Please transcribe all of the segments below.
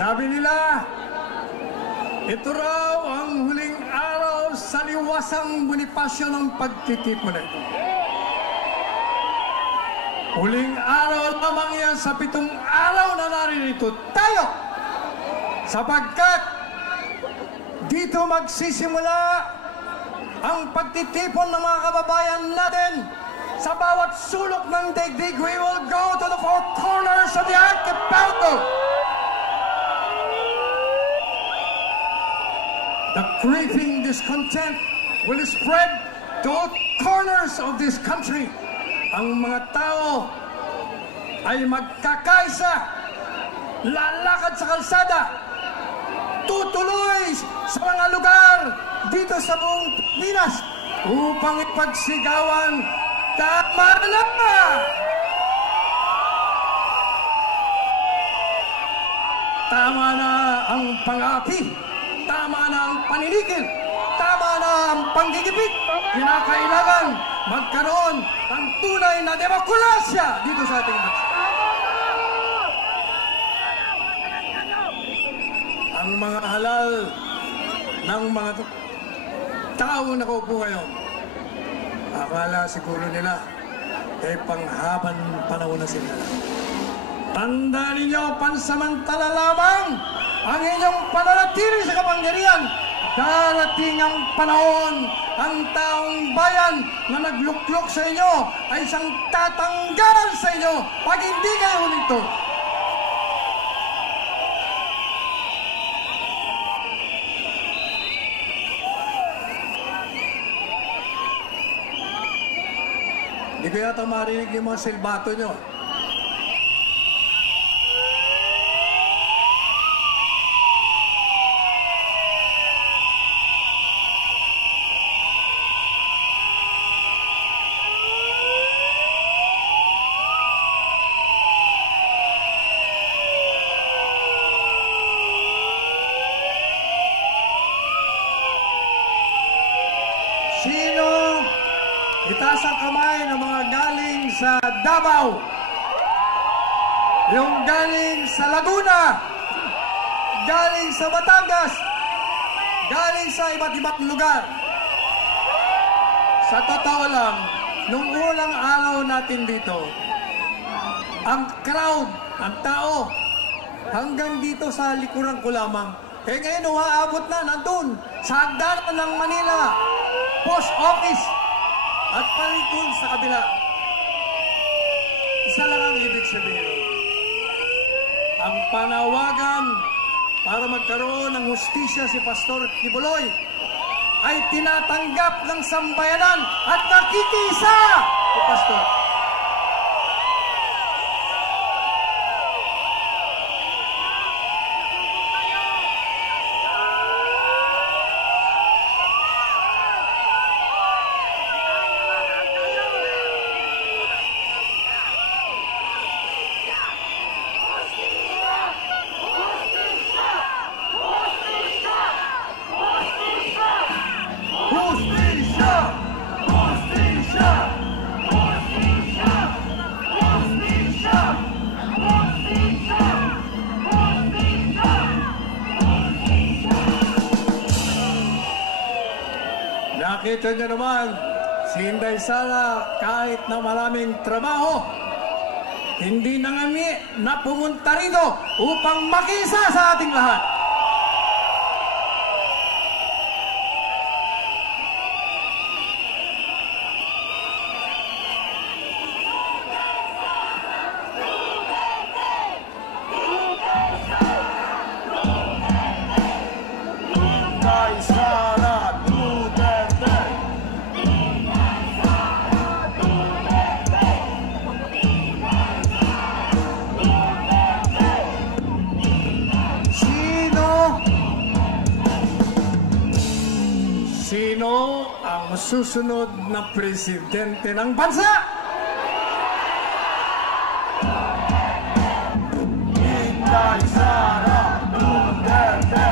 Sabi nila, ito raw ang huling araw sa liwasang Bonifacio ng pagtitipon na ito. Huling araw lamang yan sa 7 araw na naririto tayo. Sapagkat dito magsisimula ang pagtitipon ng mga kababayan natin sa bawat sulok ng daigdig. We will go to the 4 corners of the archipelago. The craving discontent will spread to all corners of this country. Ang mga tao ay magkakaisa, lalakad sa kalsada, tutuloy sa mga lugar dito sa buong Pilipinas upang ipagsigawan, tama na! Tama na ang pang-aapi, tama na ang paninikil, tama na ang panggigipit. Kinakailangan magkaroon ng tunay na demokrasya dito sa ating bansa. Ang mga halal ng mga taong nakaupo ngayon, akala siguro nila panghabang panahon na sila. Tandaan ninyo, pansamantala lamang ang inyong pananatili sa kapangyarihan. Darating ang panahon, ang taong bayan na nagluklok sa inyo ay isang tatanggal sa inyo pag hindi kayo huminto. Hindi ko yata marinig yung mga silbato nyo. Sino itaas ang kamay ng mga galing sa Davao, yung galing sa Laguna, galing sa Batangas, galing sa iba't ibang lugar? Sa totoo lang, nung unang araw natin dito, ang crowd, ang tao, hanggang dito sa likuran ko lamang. Ngayon, umaabot na, nandun, sa hagdanan ng Manila Post Office at palikod sa kabila. Isa lang ang ibig sabihin. Ang panawagan para magkaroon ng hustisya si Pastor Kibuloy ay tinatanggap ng sambayanan at nakikisa si Pastor. Nakita niyo naman, si Inday Sara kahit na maraming trabaho, hindi nangami na pumunta rito upang makisa sa ating lahat. Sino ang susunod na presidente ng bansa? Inday Sara Duterte!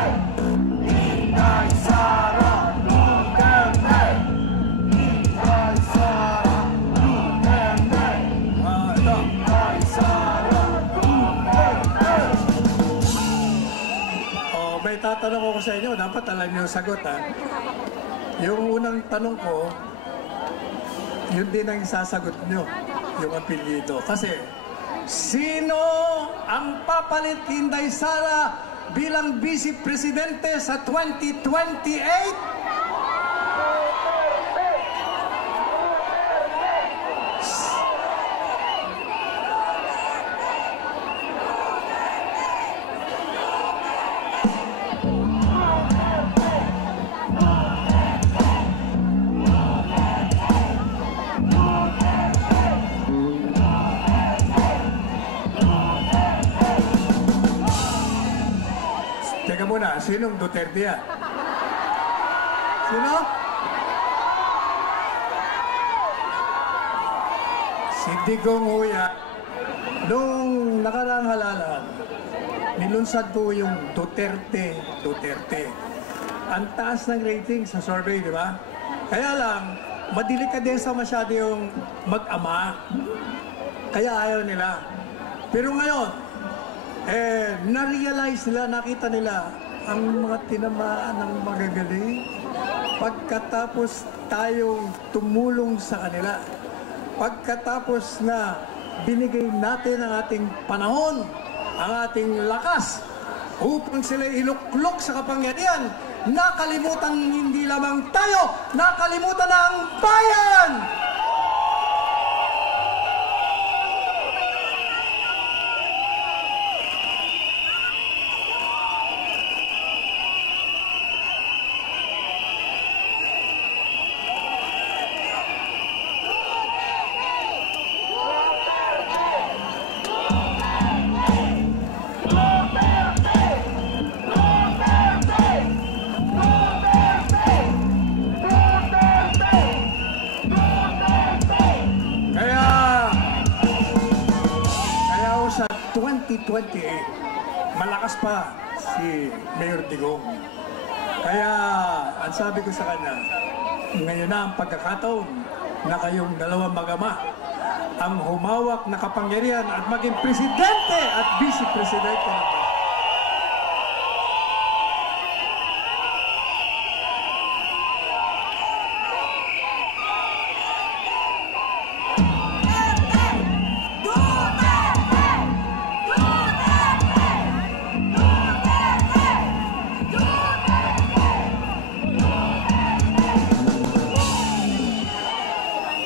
Inday Sara Duterte! Inday Sara Duterte! Inday Sara Duterte! may tatanong ako sa inyo, dapat alam niyo yung sagot, ha? Yung unang tanong ko, yun din ang isasagot niyo, yung apelyido. Kasi, sino ang papalit Inday Sara bilang Vice Presidente sa 2028? Teka muna, sinong Duterte yan? Sino? Si Digong Huya. Nung nakaraang halalan, nilunsad po yung Duterte. Ang taas ng rating sa survey, di ba? Kaya lang, madilikadesa masyado yung mag-ama. Kaya ayaw nila. Pero ngayon, na-realize nila, nakita nila ang mga tinamaan ng magagaling pagkatapos tayong tumulong sa kanila. Pagkatapos na binigay natin ang ating panahon, ang ating lakas upang sila iluklok sa kapangyarihan, nakalimutan hindi lamang tayo, nakalimutan na ang bayan! Sa 2028, malakas pa si Mayor Digong. Kaya, ang sabi ko sa kanya, ngayon na ang pagkakataon na kayong dalawang mag-ama ang humawak na kapangyarihan at maging presidente at vice-presidente ng bansa.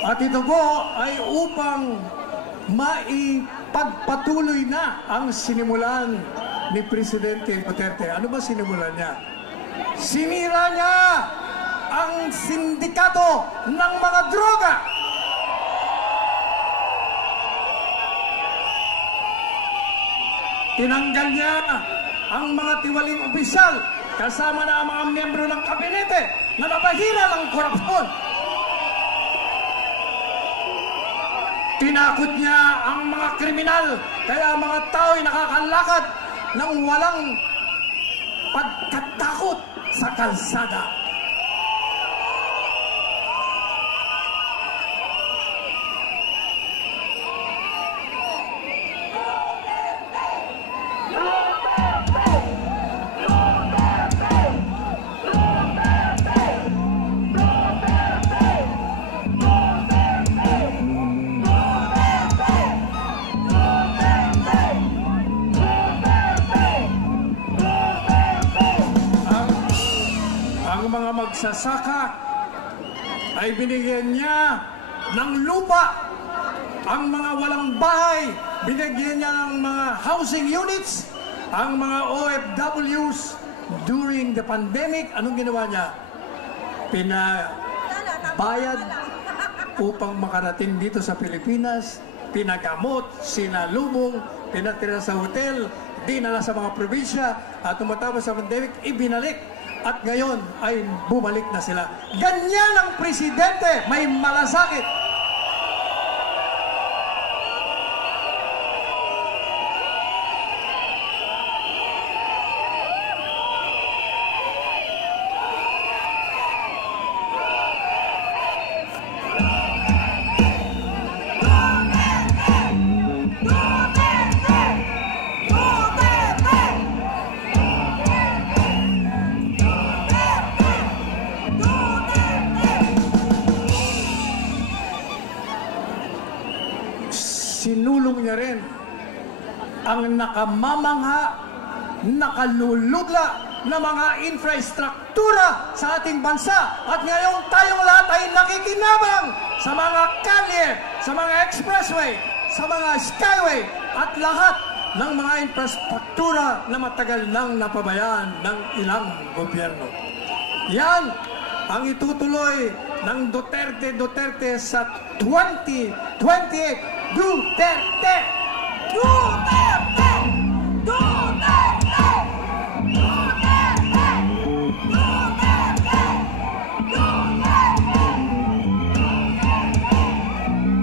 At ito po ay upang maipagpatuloy na ang sinimulan ni Presidente Duterte. Ano ba sinimulan niya? Sinira niya ang sindikato ng mga droga. Tinanggal niya ang mga tiwaling opisyal kasama na ang mga miyembro ng kabinete na napahira ng korupsyon. Tinakot niya ang mga kriminal, kaya mga tao'y nakakalakad ng walang pagkatakot sa kalsada. Ang mga magsasaka ay binigyan niya ng lupa. Ang mga walang bahay, binigyan niya ng mga housing units. Ang mga OFWs during the pandemic, anong ginawa niya? Pinabayad upang makarating dito sa Pilipinas, pinagamot, sinalubong, pinatira sa hotel, dinala sa mga probinsya, at tumatapos sa pandemic, ibinalik. At ngayon ay bumalik na sila. Ganyan ang presidente, may malasakit. sinulong niya rin ang nakamamangha, nakalulugla na mga infrastruktura sa ating bansa. At ngayon tayong lahat ay nakikinabang sa mga kalye, sa mga expressway, sa mga skyway, at lahat ng mga infrastruktura na matagal nang napabayaan ng ilang gobyerno. Yan ang itutuloy ng Duterte sa 2028. Duterte! Duterte! Duterte! Duterte! Duterte!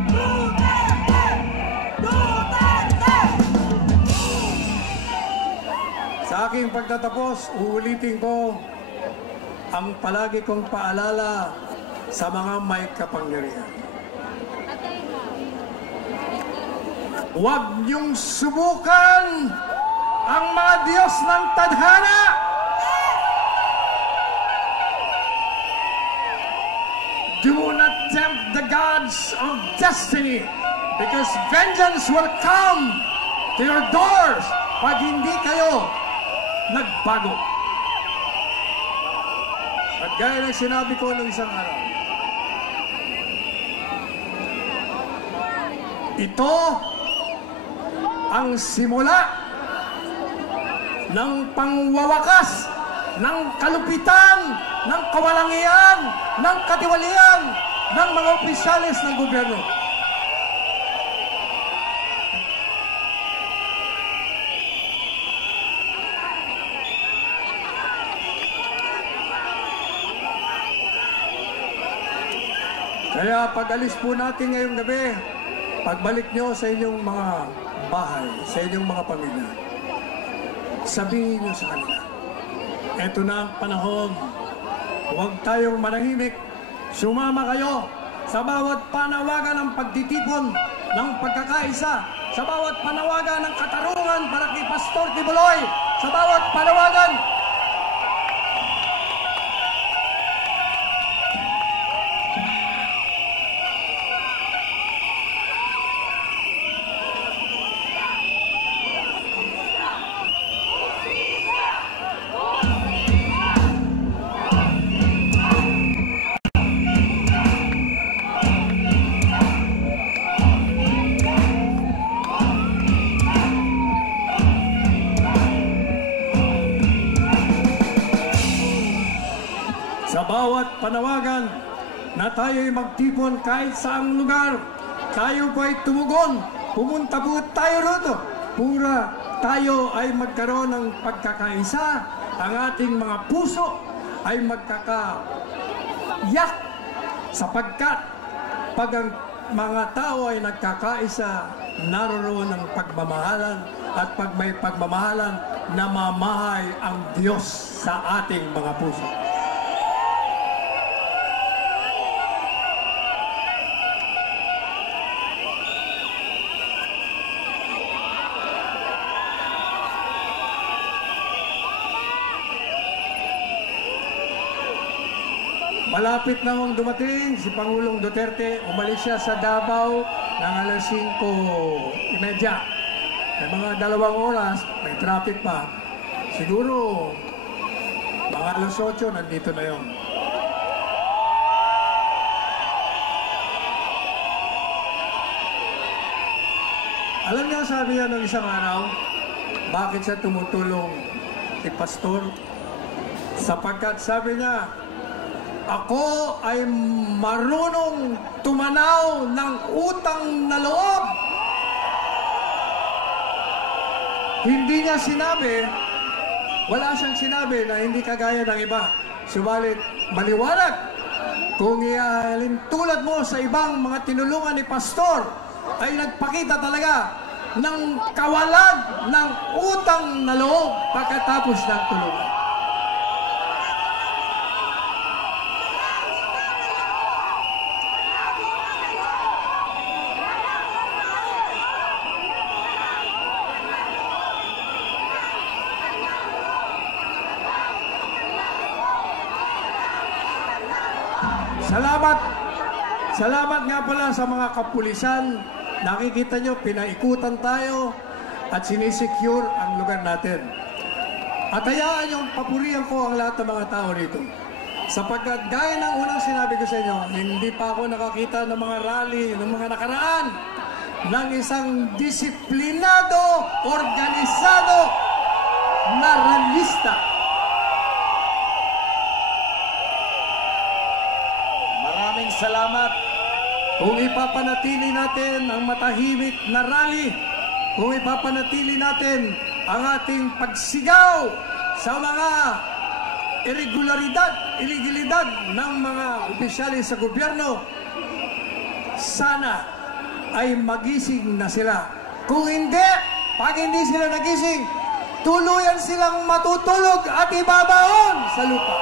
Duterte! Duterte! Sa aking pagtatapos, uulitin ko ang palagi kong paalala sa mga may kapangyarihan. Huwag niyong subukan ang mga Diyos ng tadhana. Do not tempt the gods of destiny, because vengeance will come to your doors pag hindi kayo nagbago. At gaya ng sinabi ko nung isang araw, ito ang simula ng pangwawakas, ng kalupitan, ng kawalangian, ng katiwalian ng mga opisyalis ng gobyerno. Kaya pag-alis po natin ngayong gabi, pagbalik nyo sa inyong mga bahay, sa inyong mga pamilya, sabihin nyo sa kanila, eto na ang panahon, huwag tayong manahimik, sumama kayo sa bawat panawagan ng pagtitipon, ng pagkakaisa, sa bawat panawagan ng katarungan para kay Pastor Kibuloy, sa bawat panawagan panawagan na tayo'y magtipon kahit saang lugar. Tayo po ay tumugon. Pumunta po tayo rito. Pura tayo ay magkaroon ng pagkakaisa. Ang ating mga puso ay magkakayak. Sapagkat pag ang mga tao ay nagkakaisa, naroon ang pagmamahalan. At pag may pagmamahalan, namamahay ang Diyos sa ating mga puso. Malapit na hong dumating si Pangulong Duterte. Umalis siya sa Davao ng alas 5:30. May mga 2 oras, may traffic pa. Siguro, mga alas 8, nandito na yun. Alam niyo, sabi niya ng isang araw, bakit siya tumutulong kay Pastor? Sapagkat sabi niya, ako ay marunong tumanaw ng utang na loob. Hindi niya sinabi, wala siyang sinabi na hindi kagaya ng iba. Subalit, maliwanag. Kung ialin tulad mo sa ibang mga tinulungan ni Pastor, ay nagpakita talaga ng kawalan ng utang na loob pagkatapos ng tulungan. Salamat nga pala sa mga kapulisan nakikita nyo, pinaikutan tayo at sinisecure ang lugar natin. At hayaan yung papurihan ko ang lahat ng mga tao dito. Sapagkat gaya ng unang sinabi ko sa inyo, hindi pa ako nakakita ng mga rally, ng mga nakaraan, ng isang disiplinado, organisado na ralista. Maraming salamat. Kung ipapanatili natin ang matahimik na rally, kung ipapanatili natin ang ating pagsigaw sa mga irregularidad, ilegalidad ng mga opisyalis sa gobyerno, sana ay magising na sila. Kung hindi, pag hindi sila nagising, tuluyan silang matutulog at ibabaon sa lupa.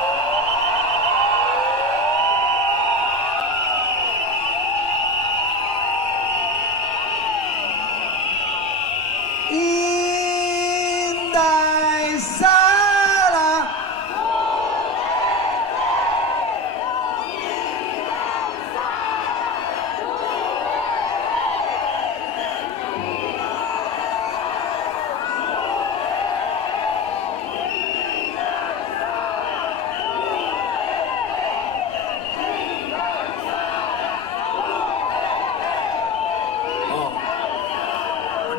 Inday Sara.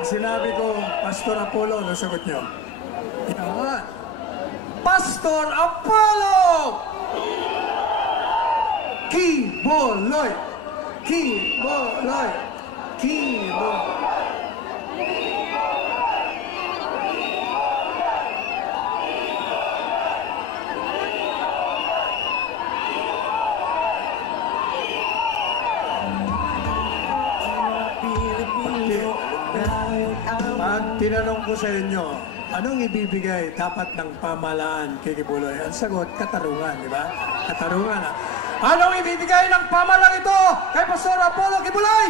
Sinabi ko, Pastor Apollo, ano sagot niyo? Yan. Pastor Apollo! Kiboloy! Kiboloy! Kiboloy! Pag tinanong ko sa inyo, anong ibibigay dapat ng pamahalaan kay Kibuloy? Ang sagot, katarungan, di ba? Katarungan. Anong ibibigay ng pamahalaan ito kay Pastor Apollo Kibuloy?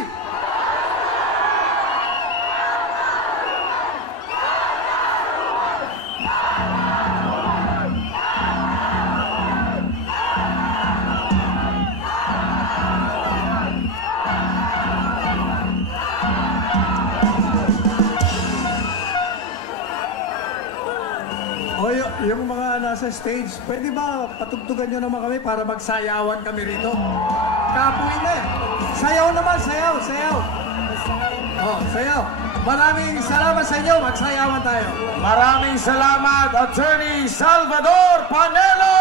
Yung mga nasa stage, pwede ba patugtugan nyo naman kami para magsayawan kami rito? Kapoy na eh. Sayaw naman, sayaw, sayaw. Oh, sayaw. Maraming salamat sa inyo, magsayawan tayo. Maraming salamat, Attorney Salvador Panelo!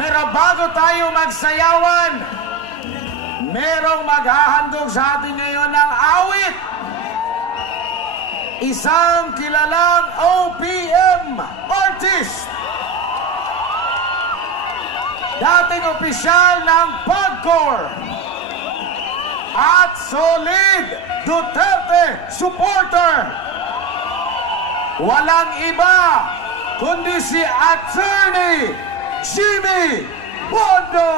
Pero bago tayo magsayawan, merong maghahandog sa atin ngayon ng awit. Isang kilalang OPM artist. Dating opisyal ng PAGCOR at solid Duterte supporter. Walang iba kundi si Attorney Jimmy Bondo.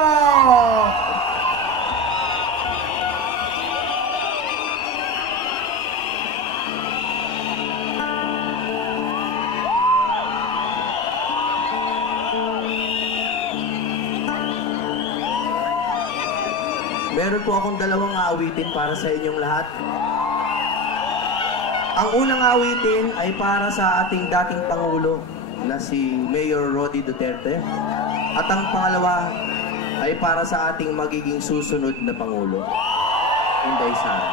Meron po akong dalawang aawitin para sa inyong lahat. Ang unang awitin ay para sa ating dating Pangulo na si Mayor Rody Duterte. At ang pangalawa ay para sa ating magiging susunod na Pangulo, Inday Sara.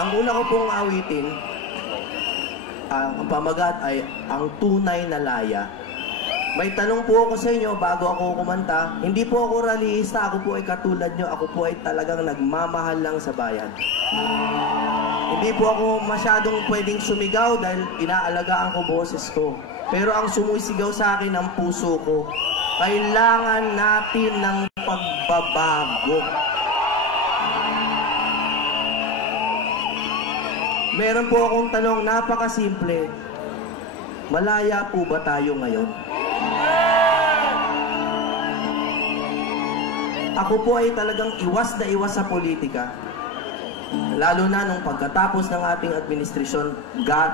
Ang una ko pong awitin, ang pamagat ay ang tunay na laya. May tanong po ako sa inyo bago ako kumanta. Hindi po ako rallyista, ako po ay katulad nyo. Ako po ay talagang nagmamahal lang sa bayan. Hindi po ako masyadong pwedeng sumigaw dahil inaalagaan ko boses ko. Pero ang sumisigaw sa akin ang puso ko. Kailangan natin ng pagbabago. Meron po akong tanong, napakasimple. Malaya po ba tayo ngayon? Ako po ay talagang iwas na iwas sa politika. Lalo na nung pagkatapos ng ating administrasyon,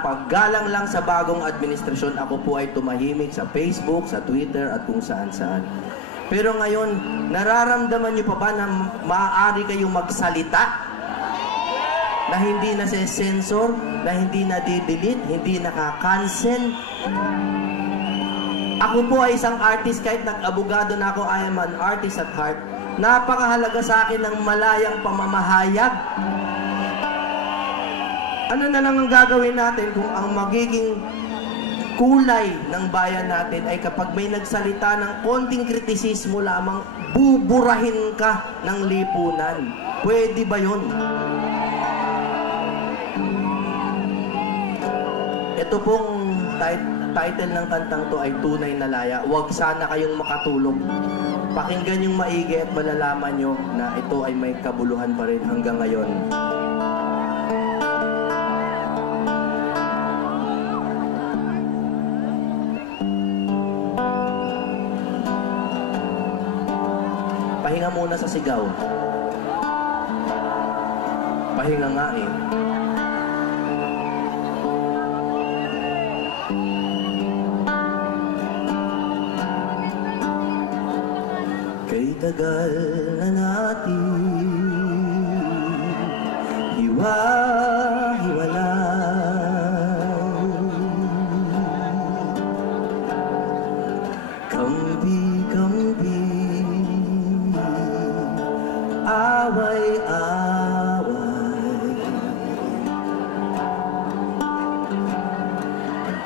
paggalang lang sa bagong administrasyon, ako po ay tumahimik sa Facebook, sa Twitter at kung saan-saan. Pero ngayon, nararamdaman niyo pa ba na maaari kayong magsalita? Na hindi na sensor, na hindi na delete, hindi nakakancel? Ako po ay isang artist, kahit nag-abogado na ako, I am an artist at heart. Napakahalaga sa akin ng malayang pamamahayag. Ano na lang ang gagawin natin kung ang magiging kulay ng bayan natin ay kapag may nagsalita ng konting kritisismo lamang, buburahin ka ng lipunan. Pwede ba yun? Ito pong title ng kantang to ay Tunay na Laya. Huwag sana kayong makatulog. Pakinggan yung maigi at malalaman nyo na ito ay may kabuluhan pa rin hanggang ngayon. Pahinga muna sa sigaw. Pahinga nga eh. Kay tagal na natin hiwa-hiwalay, kambi-kambi, away-away.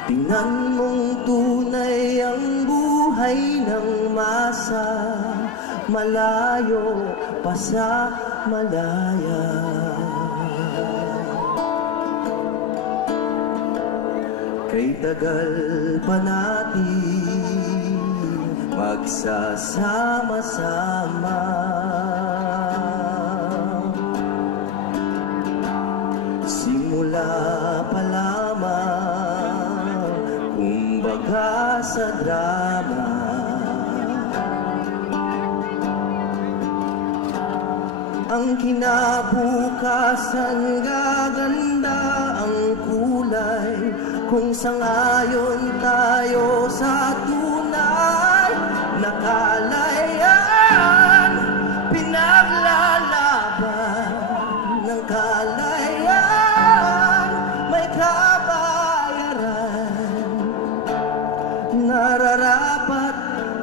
Tingnan mong tunay ang buhay ng masa, malayo pa sa malaya. Kay tagal pa natin magsasama-sama, simula pa lamang, kumbaga sa drama. Ang kinabukasan gaganda ang kulay, kung sangayon tayo sa tunay na kalayaan. Pinaglalaban ng kalayaan, may kabayaran. Nararapat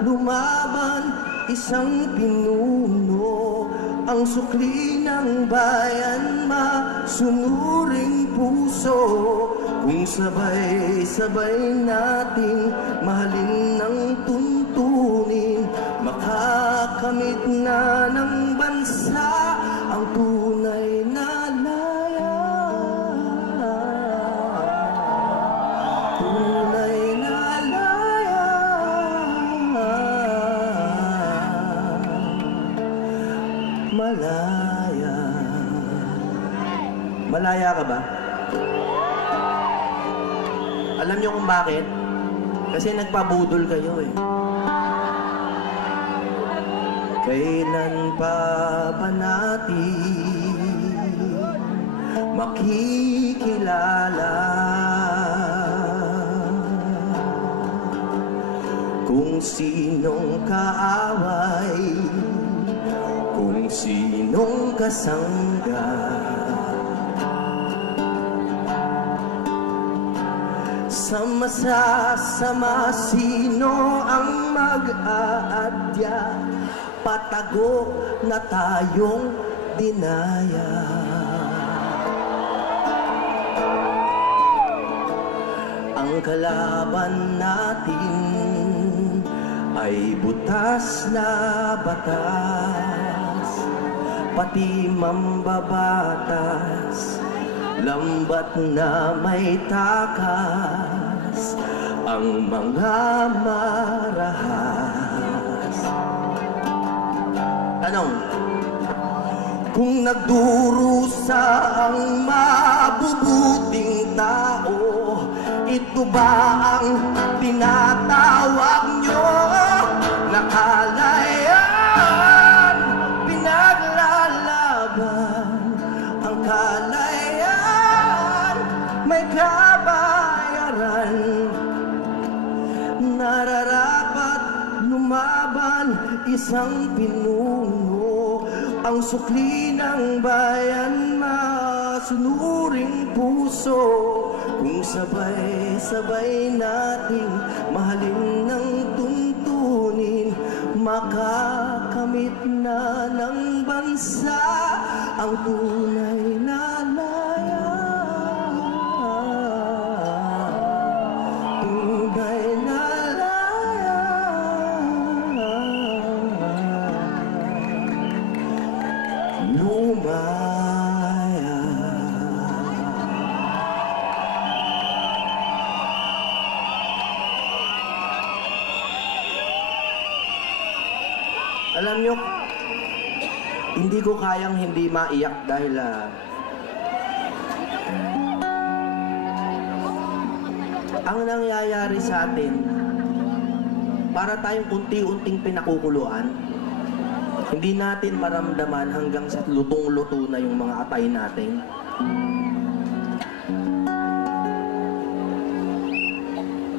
lumaban isang pinuno, ang sukli ng bayan, masunuring puso. Kung sabay-sabay nating mahalin ng tuntunin, makakamit na ng bansa ang tunay na laya. Tunay na laya. Malaya. Malaya ka ba? Alam niyo kung bakit? Kasi nagpabudol kayo eh. Kailan pa ba natin makikilala kung sinong kaaway, kung sinong kasangga? Sama-sama, sino ang mag-aadya? Patago na tayong dinaya. Ang kalaban natin ay butas na batas, pati mambabatas, lambat na may takas, ang mga marahas. Tanong, kung nagdurusa ang mabubuting tao, ito ba ang tinatawag nyo na kalayaan? Pinaglalaban ang kalayaan, may kabayaran. Nararapat lumaban isang pinuno, ang sukli ng bayan, masunuring puso. Kung sabay-sabay nating mahalin ng tuntunin, makakamit na ng bansa ang tunay na laya. Tunay na laya. Lumaya. Alam nyo, hindi ko kayang hindi maiyak dahil ang nangyayari sa atin, para tayong unti-unting pinakukuluan, hindi natin maramdaman hanggang sa lutong-luto na yung mga atay natin.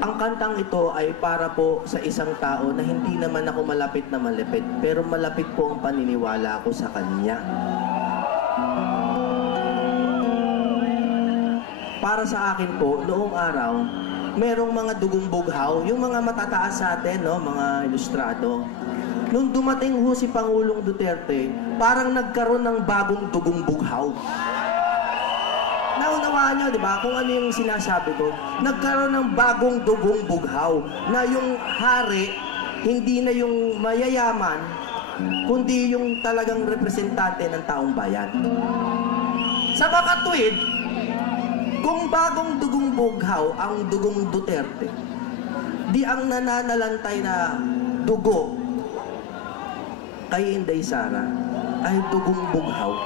Ang kantang ito ay para po sa isang tao na hindi naman ako malapit na malapit, pero malapit po ang paniniwala ko sa kanya. Para sa akin po, noong araw, merong mga dugong bughaw, yung mga matataas sa atin, no, mga ilustrado. Nung dumating ho si Pangulong Duterte, parang nagkaroon ng bagong dugong bughaw. Naunawaan nyo, di ba, kung ano yung sinasabi ko? Nagkaroon ng bagong dugong bughaw na yung hari, hindi na yung mayayaman, kundi yung talagang representante ng taong bayan. Sa makatwid, kung bagong dugong bughaw ang dugong Duterte, di ang nananalantay na dugo kay Inday Sara ay dugong bughaw.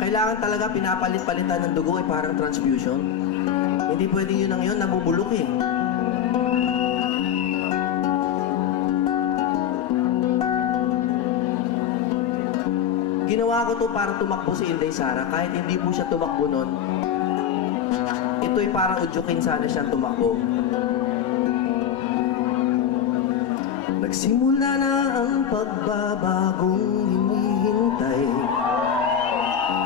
Kailangan talaga pinapalit-palitan ng dugo ay parang transfusion. Hindi pwede yun ang yun, nabubulok eh. Ginawa ko to para tumakbo si Inday Sara. Kahit hindi po siya tumakbo nun, ito'y parang udyukin sana siyang tumakbo. Nagsimula na ang pagbabagong hinihintay,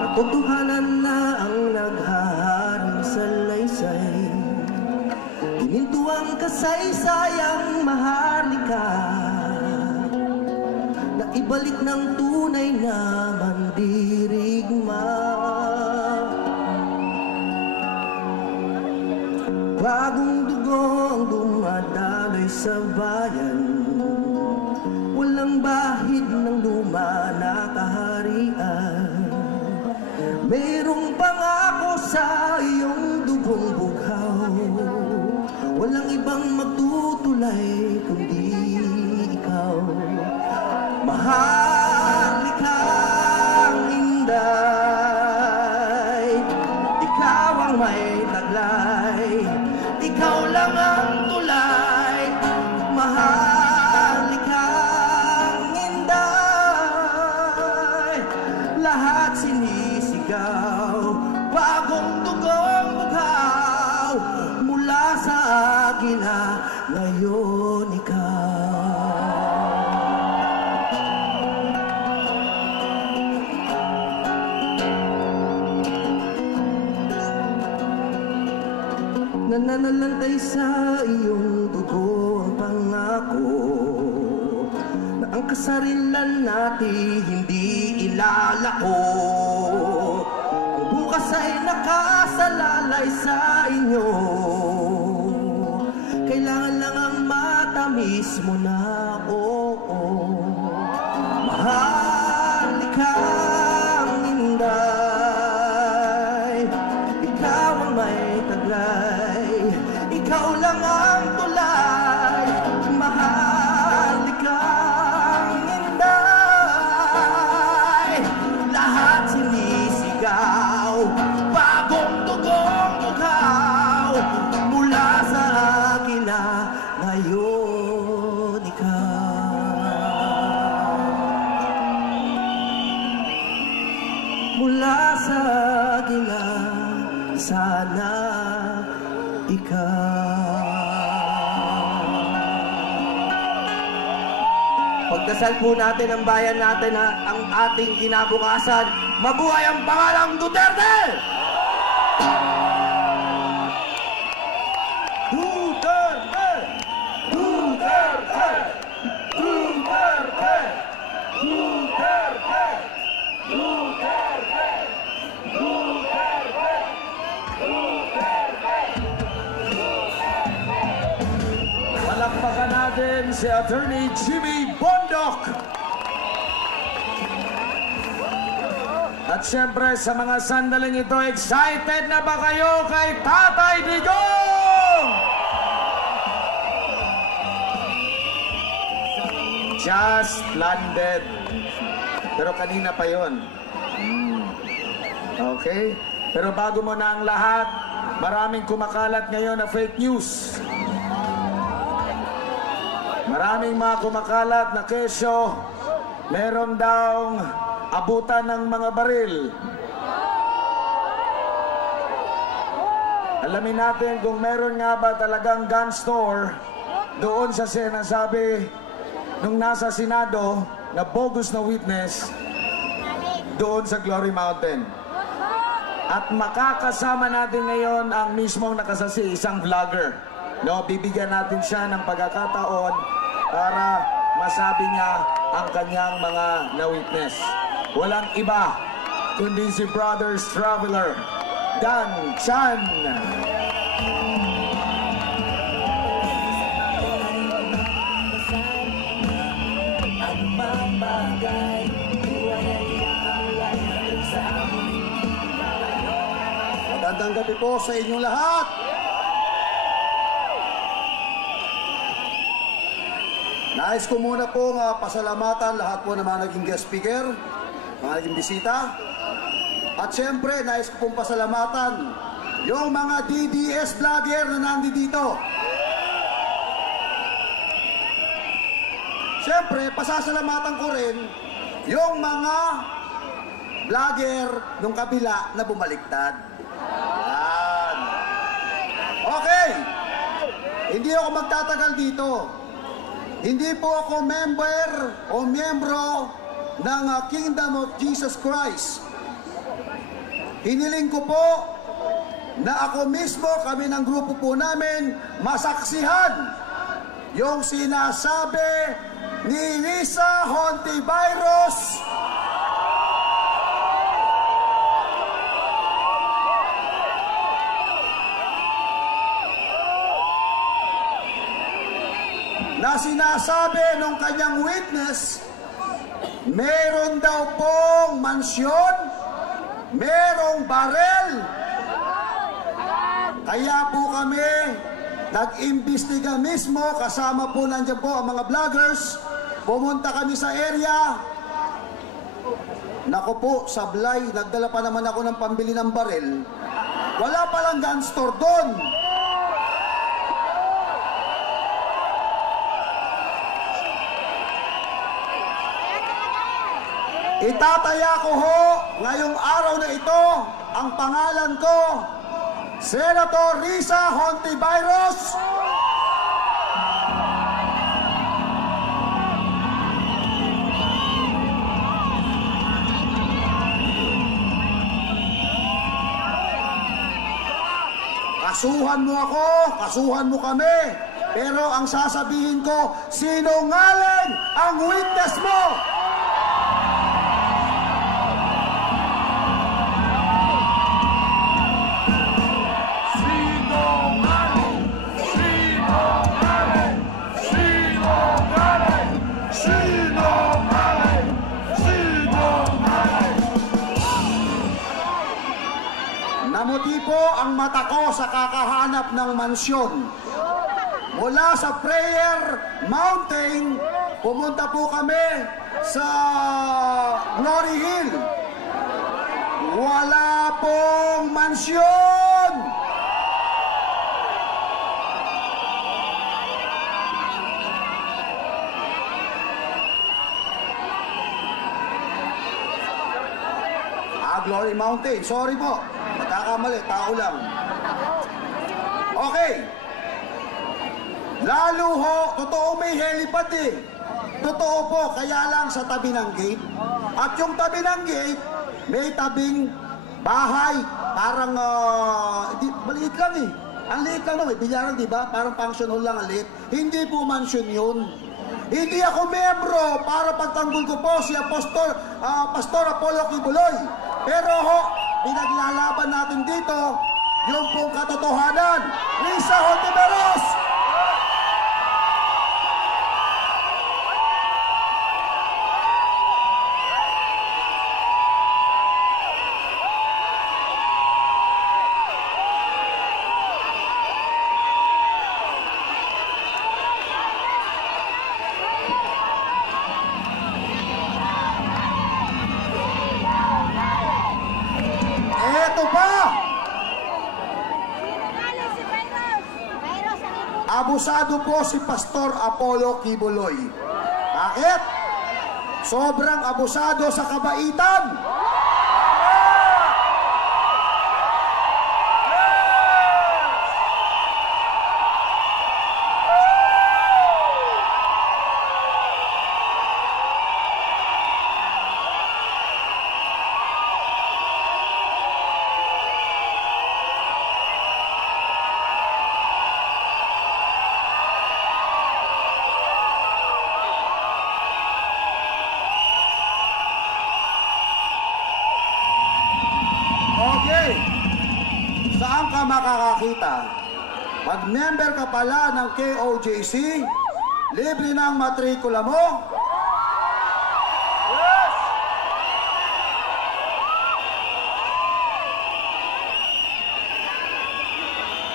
katotohanan na ang naghaharing salaysay. Hininto ang kasaysayang maharlika, na ibalik ng tunay na mandirigma. Bagong dugo ang dumadaloy sa bayan, walang bahid ng luma na kaharian. Mayroong pangako sa iyong dugong bughaw, walang ibang magtutulay kundi ikaw. Maharlikang Inday, ikaw ang may taglay, ikaw lang ang tulay. Maharlikang Inday, lahat sinisigaw, bagong dugong bughaw, mula sa agila, ngayon ikaw. Nananalantay sa iyong dugo ang pangako na ang kasarilan natin hindi ilalako. Ang bukas ay nakasalalay sa inyo, kailangan lang ang matamis mo na ako. Maharlikang Inday, ikaw ang may taglay, ikaw lang ang tulay. Maharlikang Inday, lahat sinisigaw, bagong dugong bughaw, mula sa agila, ngayon ikaw. Mula sa agila, sana Pagdasal po natin ang bayan natin na ang ating kinabukasan. Mabuhay ang pangalang Duterte! Duterte! Duterte! Duterte! Duterte! Duterte! Duterte! Duterte! Palakpakan natin si Attorney Jimmy Bondoc. At syempre sa mga sandaling ito, excited na ba kayo kay Tatay Digong? Just landed. Pero kanina pa yon. Okay? Pero bago mo na ang lahat, maraming kumakalat ngayon na fake news. Maraming mga kumakalat na kesyo, meron daw abutan ng mga baril. Alamin natin kung meron nga ba talagang gun store doon sa sinasabi nung nasa Senado na bogus na witness doon sa Glory Mountain. At makakasama natin ngayon ang mismong nakasasi, isang vlogger. No, bibigyan natin siya ng pagkakataon para masabi niya ang kanyang mga na-witness. Walang iba kundi si Brothers Traveler, Dan Chan. Magandang gabi po sa inyong lahat. Nais ko muna pong pasalamatan lahat po ng mga naging guest speaker, mga naging bisita. At syempre, nais ko pong pasalamatan yung mga DDS vlogger na nandito. Syempre, pasasalamatan ko rin yung mga vlogger nung kabila na bumaliktad. Yan. Okay. Hindi ako magtatagal dito. Hindi po ako member o miyembro ng Kingdom of Jesus Christ. Hiniling ko po na ako mismo, kami ng grupo po namin, masaksihan yung sinasabi ni Risa Hontiveros na sinasabi nung kanyang witness, meron daw pong mansyon, merong barel. Kaya po kami nag-imbestiga mismo, kasama po nandiyan po ang mga vloggers. Pumunta kami sa area. Naku po, sablay, nagdala pa naman ako ng pambili ng barel. Wala palang gun store doon. Itataya ko ho ngayong araw na ito ang pangalan ko, Senator Risa Hontiveros. Kasuhan mo ako, kasuhan mo kami, pero ang sasabihin ko, sinungaling ang witness mo. Namuti po ang mata ko sa kakahanap ng mansyon. Mula sa Prayer Mountain, pumunta po kami sa Glory Hill. Wala pong mansyon! Glory Mountain. Sorry po. Magkakamali. Tao lang. Okay. Lalo ho, totoo may helipad eh. Totoo po, kaya lang sa tabi ng gate. At yung tabi ng gate, may tabing bahay. Parang, maliit lang eh. Ang liit lang naman, bilyaran, di ba? Parang function hall lang ang liit. Hindi po mansion yun. Hindi ako membro para pagtanggol ko po si Pastor Apollo Kibuloy. Pero ho, pinaglalaban natin dito yung pong katotohanan. Risa Hontiveros! Eto pa! Abusado po si Pastor Apollo Kibuloy. Bakit? Sobrang abusado sa kabaitan. Okay. Saan ka makakakita? Mag-member ka pala ng KOJC, libre ng matrikula mo. Yes!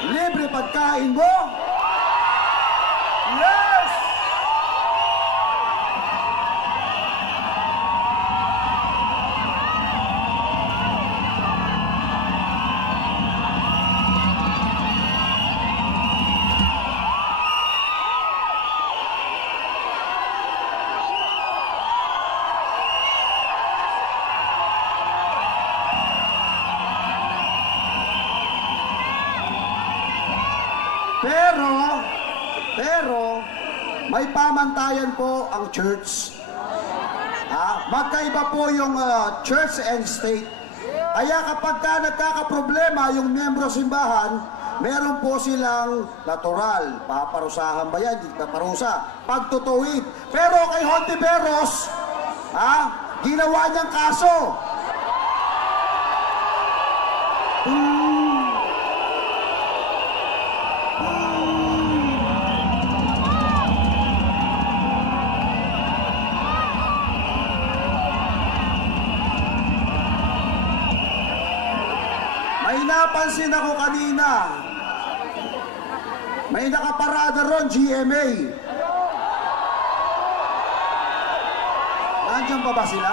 Libre pagkain mo. Yes! Pero, may pamantayan po ang church. Magkaiba po yung church and state. Kaya kapag ka nagkakaproblema yung miyembro simbahan, meron po silang natural. Paparusahan ba yan? Hindi paparusa. Pagtutuwid. Pero kay Hontiveros, ginawa niyang kaso. May napansin ako kanina. May nakaparada ron, GMA. Nandiyan pa ba sila?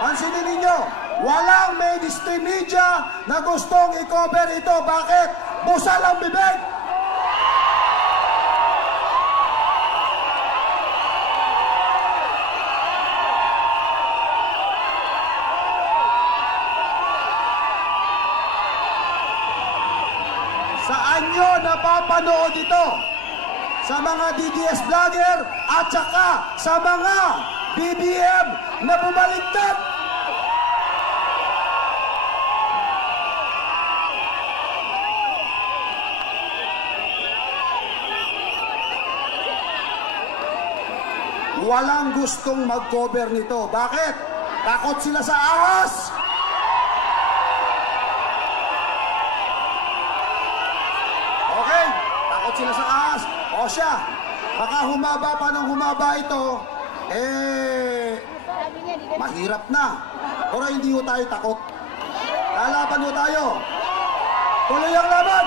Pansinin ninyo, walang mainstream media na gustong i-cover ito. Bakit? Busal ang bibig! Saan nyo napapanood ito? Sa mga DDS vlogger at saka sa mga BBM na bumaliktad. Walang gustong mag-cover nito. Bakit? Takot sila sa ahas. Okay, takot sila sa ahas. O siya, baka humaba pa ng humaba ito, mahirap na. Pero hindi ho tayo takot. Lalaban ho tayo. Tuloy ang laban.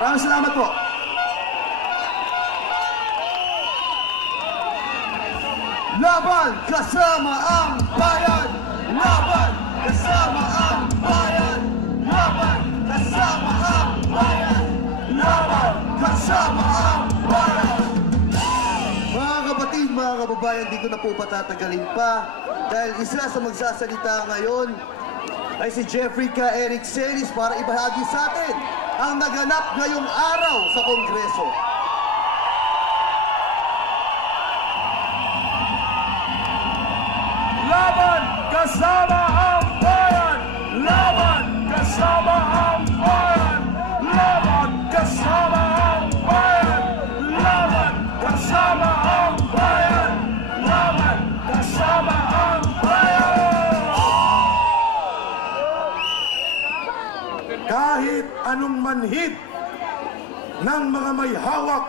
Maraming salamat po. Laban kasama ang bayan! Laban kasama ang bayan! Laban kasama ang bayan! Laban kasama ang bayan! Mga kapatid, mga kababayan, di ko na po patatagalin pa dahil isa sa magsasalita ngayon ay si Jeffrey K. Eric Celis para ibahagi sa atin ang naganap ngayong araw sa Kongreso. Laban kasama ang bayan! Laban kasama ang bayan! Laban kasama ang bayan! Laban kasama ang bayan! Laban kasama ang bayan! Kahit anong manhid ng mga may hawak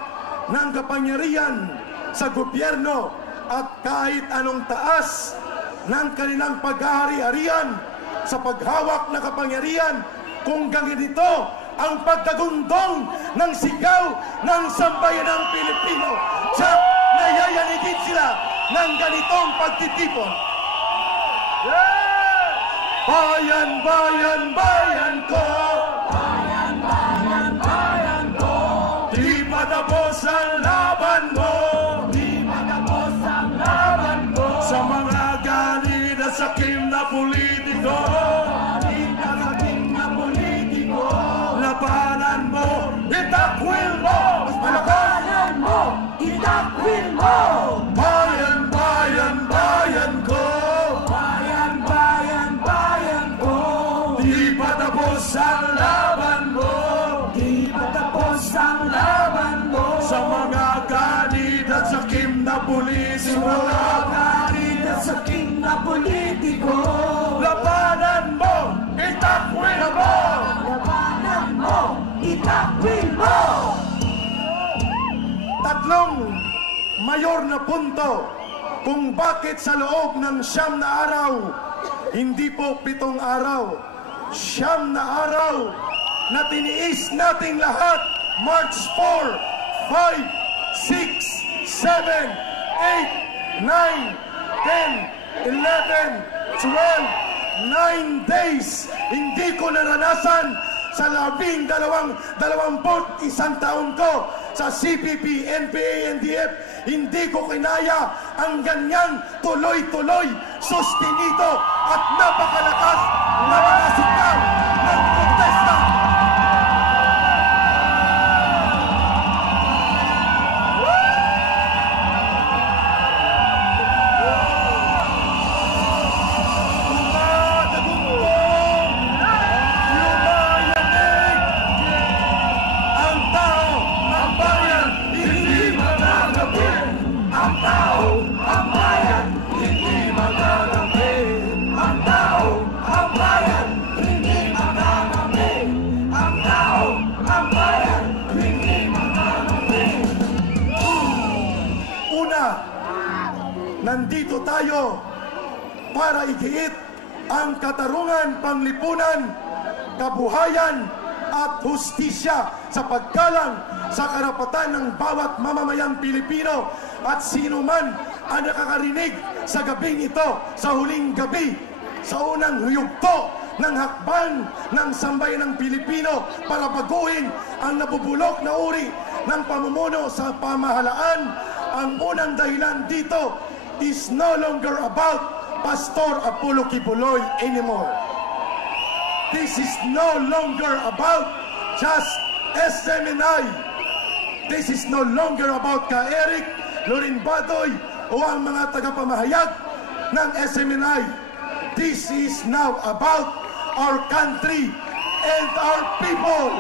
ng kapangyarihan sa gobyerno at kahit anong taas ng kanilang paghahari-harian sa paghawak na kapangyarihan, kung ganito ang pagkagundong ng sigaw ng sambayanang Pilipino, tiyak na yayanigin sila ng ganitong pagtitipon. Bayan, bayan, bayan ko! Bayan, bayan, bayan ko! Di patapos ang laban mo! Di patapos ang laban mo! Sa mga galit at sakim na politiko! Galit at sakim na politiko! Labanan mo! Itakwil mo! Labanan mo! Itakwil mo! Bayan, bayan, bayan ko! Bayan, bayan, bayan ko! Di patapos ang laban mo! Di patapos ang laban mo! Sa mga ganit at sakim na politiko! Sa mga ganit at sakim na politiko! Labanan mo! Itakwil mo! Labanan mo! Itakwil mo! Tatlong mayor na punto kung bakit sa loob ng 9 na araw, hindi po 7 araw, 9 na araw na tiniis nating lahat, March 4, 5, 6, 7, 8, 9, 10, 11, 12, 9 days. Hindi ko naranasan sa 12 taon ko sa CPP, NPA, NDF, hindi ko kinaya ang ganyang tuloy-tuloy, sustinito at napakalakas na mga sigaw ng protesta. Nandito tayo para igiit ang katarungan, panglipunan, kabuhayan at hustisya sa paggalang sa karapatan ng bawat mamamayang Pilipino at sino man ang nakakarinig sa gabing ito, sa huling gabi, sa unang yugto ng hakbang ng sambayanang Pilipino para baguhin ang nabubulok na uri ng pamumuno sa pamahalaan. Ang unang dahilan dito is no longer about Pastor Apollo Kibuloy anymore. This is no longer about just SMNI. This is no longer about ka Eric, Lorin Badoy o ang mga tagapamahayag ng SMNI. This is now about our country and our people.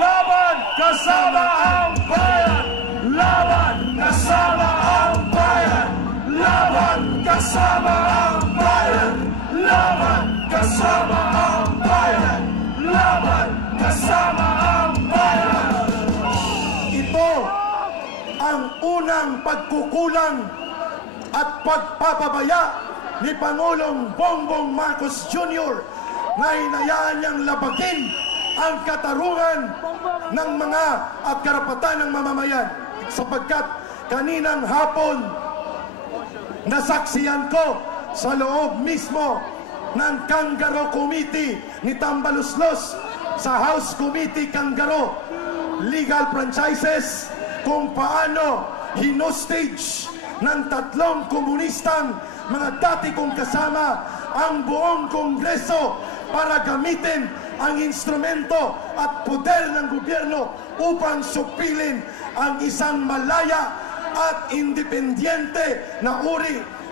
Laban kasama ang bayan! Laban kasama ang bayan! Laban kasama ang bayan! Laban kasama ang bayan! Laban kasama ang bayan! Ito ang unang pagkukulang at pagpapabaya ni Pangulong Bongbong Marcos Jr. na hinayaan niyang labagin ang katarungan ng mga at karapatan ng mamamayan, sapagkat kaninang hapon nasaksiyan ko sa loob mismo ng Kangaroo Committee ni Tambaluslos sa House Committee Kangaroo Legal Franchises kung paano hinostage ng 3 komunistang mga dati kong kasama ang buong Kongreso para gamitin ang instrumento at poder ng gobyerno upang supilin ang isang malaya at independyente na uri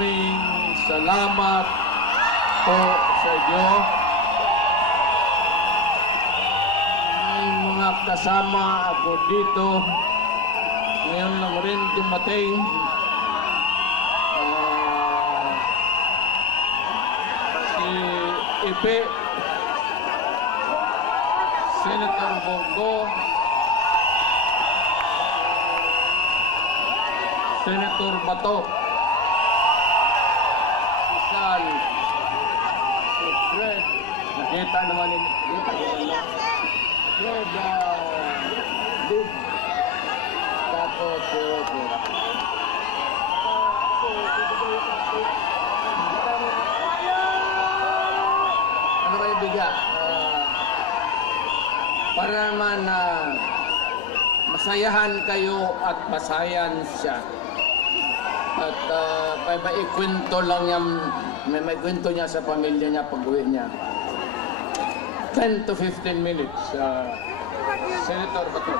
Maraming salamat po sa inyo. May mga kasama ako dito. Ngayon lang rin dumating. Si Ipe, Senator Bongo, Senator Bato, si Sal, si Fred, nakita naman ni Fred, Big, tapos ano ba yung biga? Para naman masayahan kayo at masayan siya. At may ikwento lang niya, may kwento niya sa pamilya niya pag-uwi niya. 10 to 15 minutes, Senator Bato.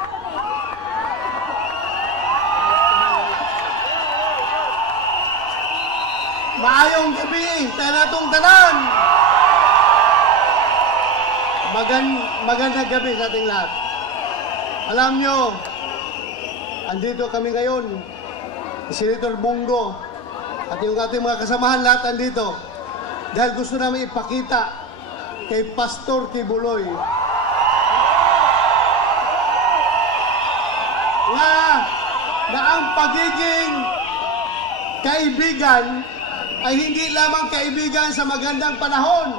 Maayong gabi sa natong tanan. Magandang gabi sa ating lahat. Alam nyo, andito kami ngayon, si Senator Bongo at yung ating mga kasamahan lahat andito dahil gusto namin ipakita kay Pastor Kibuloy na ang pagiging kaibigan ay hindi lamang kaibigan sa magandang panahon.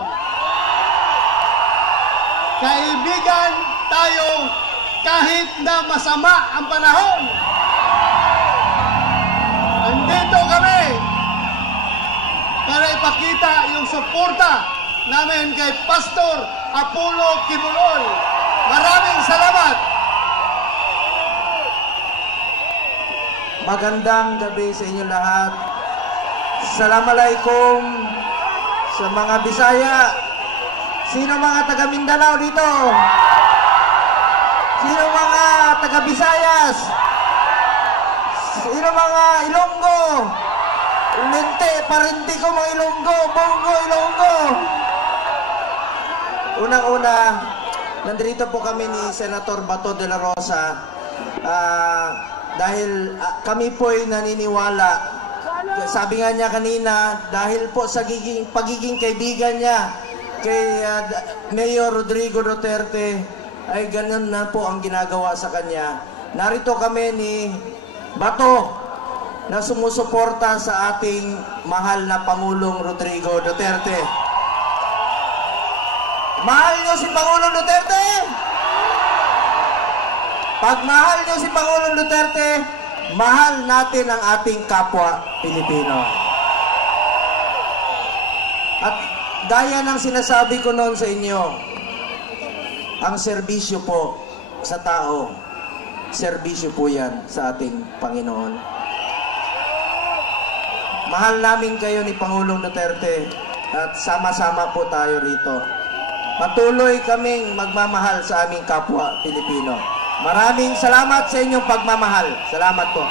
Kaibigan tayo kahit na masama ang panahon. Andito kami para ipakita yung suporta namin kay Pastor Apollo Kibuloy. Maraming salamat. Magandang gabi sa inyo lahat. Assalamualaikum sa mga Bisaya. Sino mga taga Mindanao dito? Sino mga taga Visayas? Sino mga Ilonggo? Lente, parinti ko mga Ilonggo. Bongo, Ilonggo. Unang-una, nandito po kami ni Senator Bato de la Rosa dahil kami po'y naniniwala. Sabi nga niya kanina, dahil po sa pagiging kaibigan niya kay Mayor Rodrigo Duterte, ay ganun na po ang ginagawa sa kanya. Narito kami ni Bato na sumusuporta sa ating mahal na Pangulong Rodrigo Duterte. Mahal niyo si Pangulong Duterte? Pag mahal niyo si Pangulong Duterte, mahal natin ang ating kapwa Pilipino. At gaya ng sinasabi ko noon sa inyo, ang serbisyo po sa tao, serbisyo po yan sa ating Panginoon. Mahal namin kayo ni Pangulong Duterte at sama-sama po tayo rito. Patuloy kaming magmamahal sa aming kapwa Pilipino. Maraming salamat sa inyong pagmamahal. Salamat po.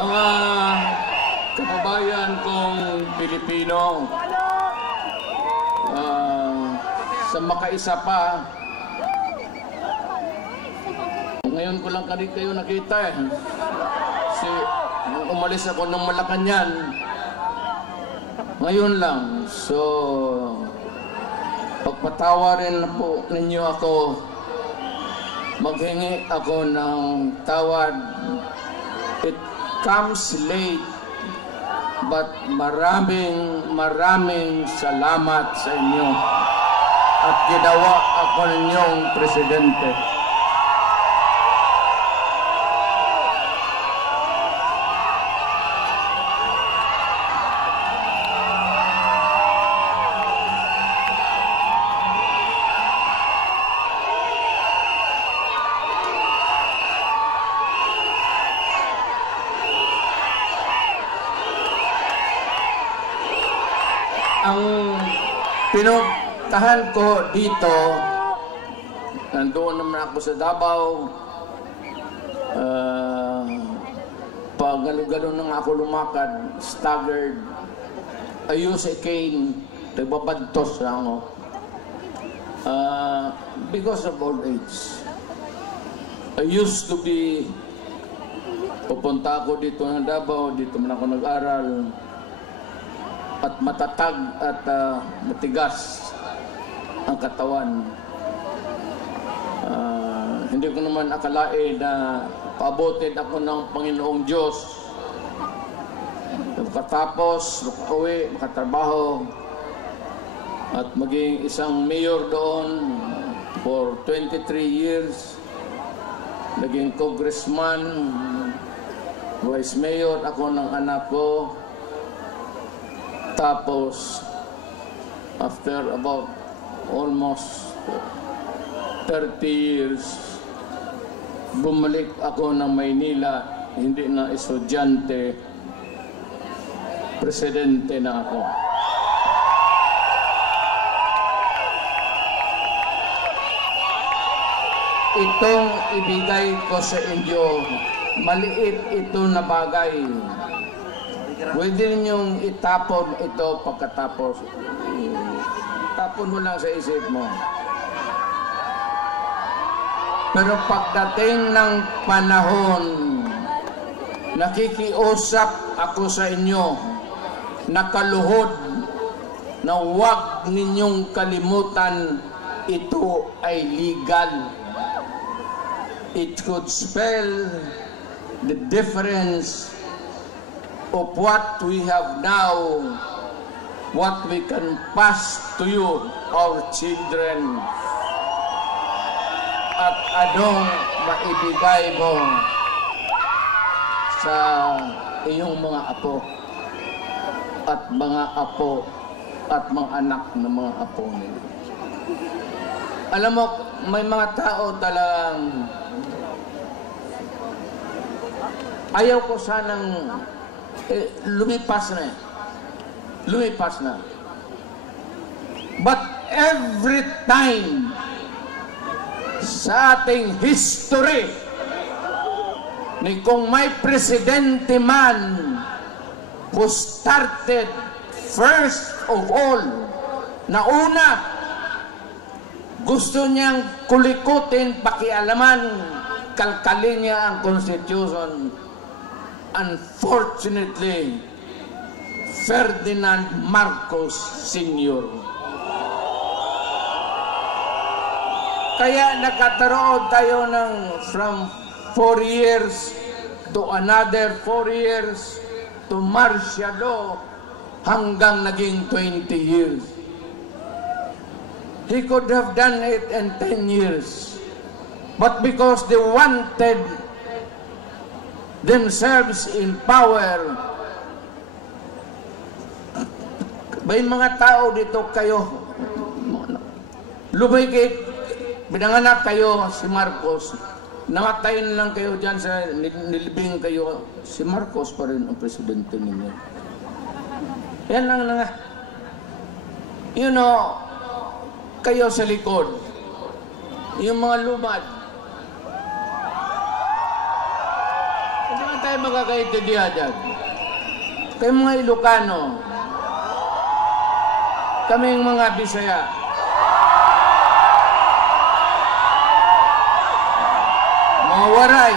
Mga kababayan kong Pilipino, sa makaisa pa, ngayon ko lang kayo nakita nung umalis ako ng Malacanang, ngayon lang. So, pagpatawarin na po ninyo ako, maghingi ako ng tawad. It comes late, but maraming salamat sa inyo at ginawa ako ninyong presidente. Pinuntahan ko dito, nandoon naman ako sa Davao. Pag gano'n nang ako lumakad, staggered, I use a cane, nagbabantos lang ako. Because of old age. I used to be, pupunta ako dito ng Davao, dito man ako nag-aral, at matatag at matigas ang katawan. Hindi ko naman akalain na paabotin ako ng Panginoong Diyos. Makatapos, makauwi, makatrabaho, at maging isang mayor doon for 23 years. Naging congressman, vice mayor ako ng anak ko. Tapos, after about almost 30 years, bumalik ako ng Maynila, hindi na estudyante, presidente na ako. Itong ibigay ko sa inyo, maliit ito na bagay. Pwede ninyong itapon ito pagkatapos. Tapon mo lang sa isip mo. Pero pagdating ng panahon, nakikiusap ako sa inyo, nakaluhod, na huwag ninyong kalimutan, ito ay legal. It could spell the difference of what we have now, what we can pass to you, our children, at anong maibigay mo sa iyong mga apo at mga apo at mga anak ng mga apo nila. Alam mo, may mga tao talagang ayaw ko sanang lumipas na. Lumipas na. But every time sa ating history, ni kung may presidente man who started first of all, na una, gusto niyang kulikutin, pakialaman, kalkalin niya ang Constitution. Unfortunately, Ferdinand Marcos Sr. Kaya nakataroon tayo ng from 4 years to another 4 years to martial law hanggang naging 20 years. He could have done it in 10 years. But because they wanted themselves in power, may mga tao dito kayo, lumikit, binanganak kayo si Marcos, namatay na lang kayo dyan sa nilibing kayo, si Marcos pa rin ang presidente ninyo. Yan lang nga. You know, kayo sa likod, yung mga lumad, hindi man tayo magkakaintindihan dyan. Kayo mga Ilocano, kaming mga Bisaya, mga Waray,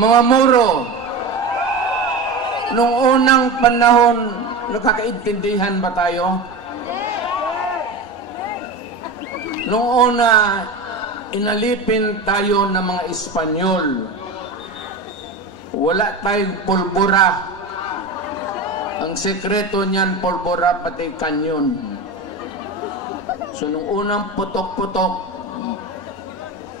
mga Moro, nung unang panahon, nakakaintindihan ba tayo? Nung una, inalipin tayo ng mga Espanyol. Wala tayong pulbura. Ang sekreto niyan, pulbura pati kanyon. So nung unang putok-putok,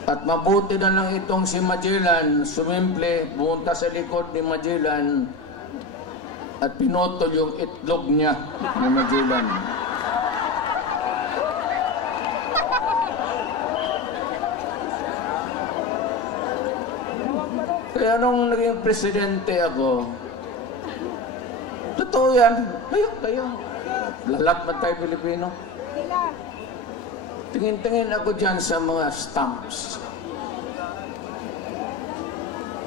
at mabuti na lang itong si Magellan, sumimple, bumunta sa likod ni Magellan, at pinotol yung itlog niya ni Magellan. Kaya nung naging presidente ako, totoo yan. Kayo. Lahat ba tayo Pilipino? Tingin-tingin ako dyan sa mga stamps.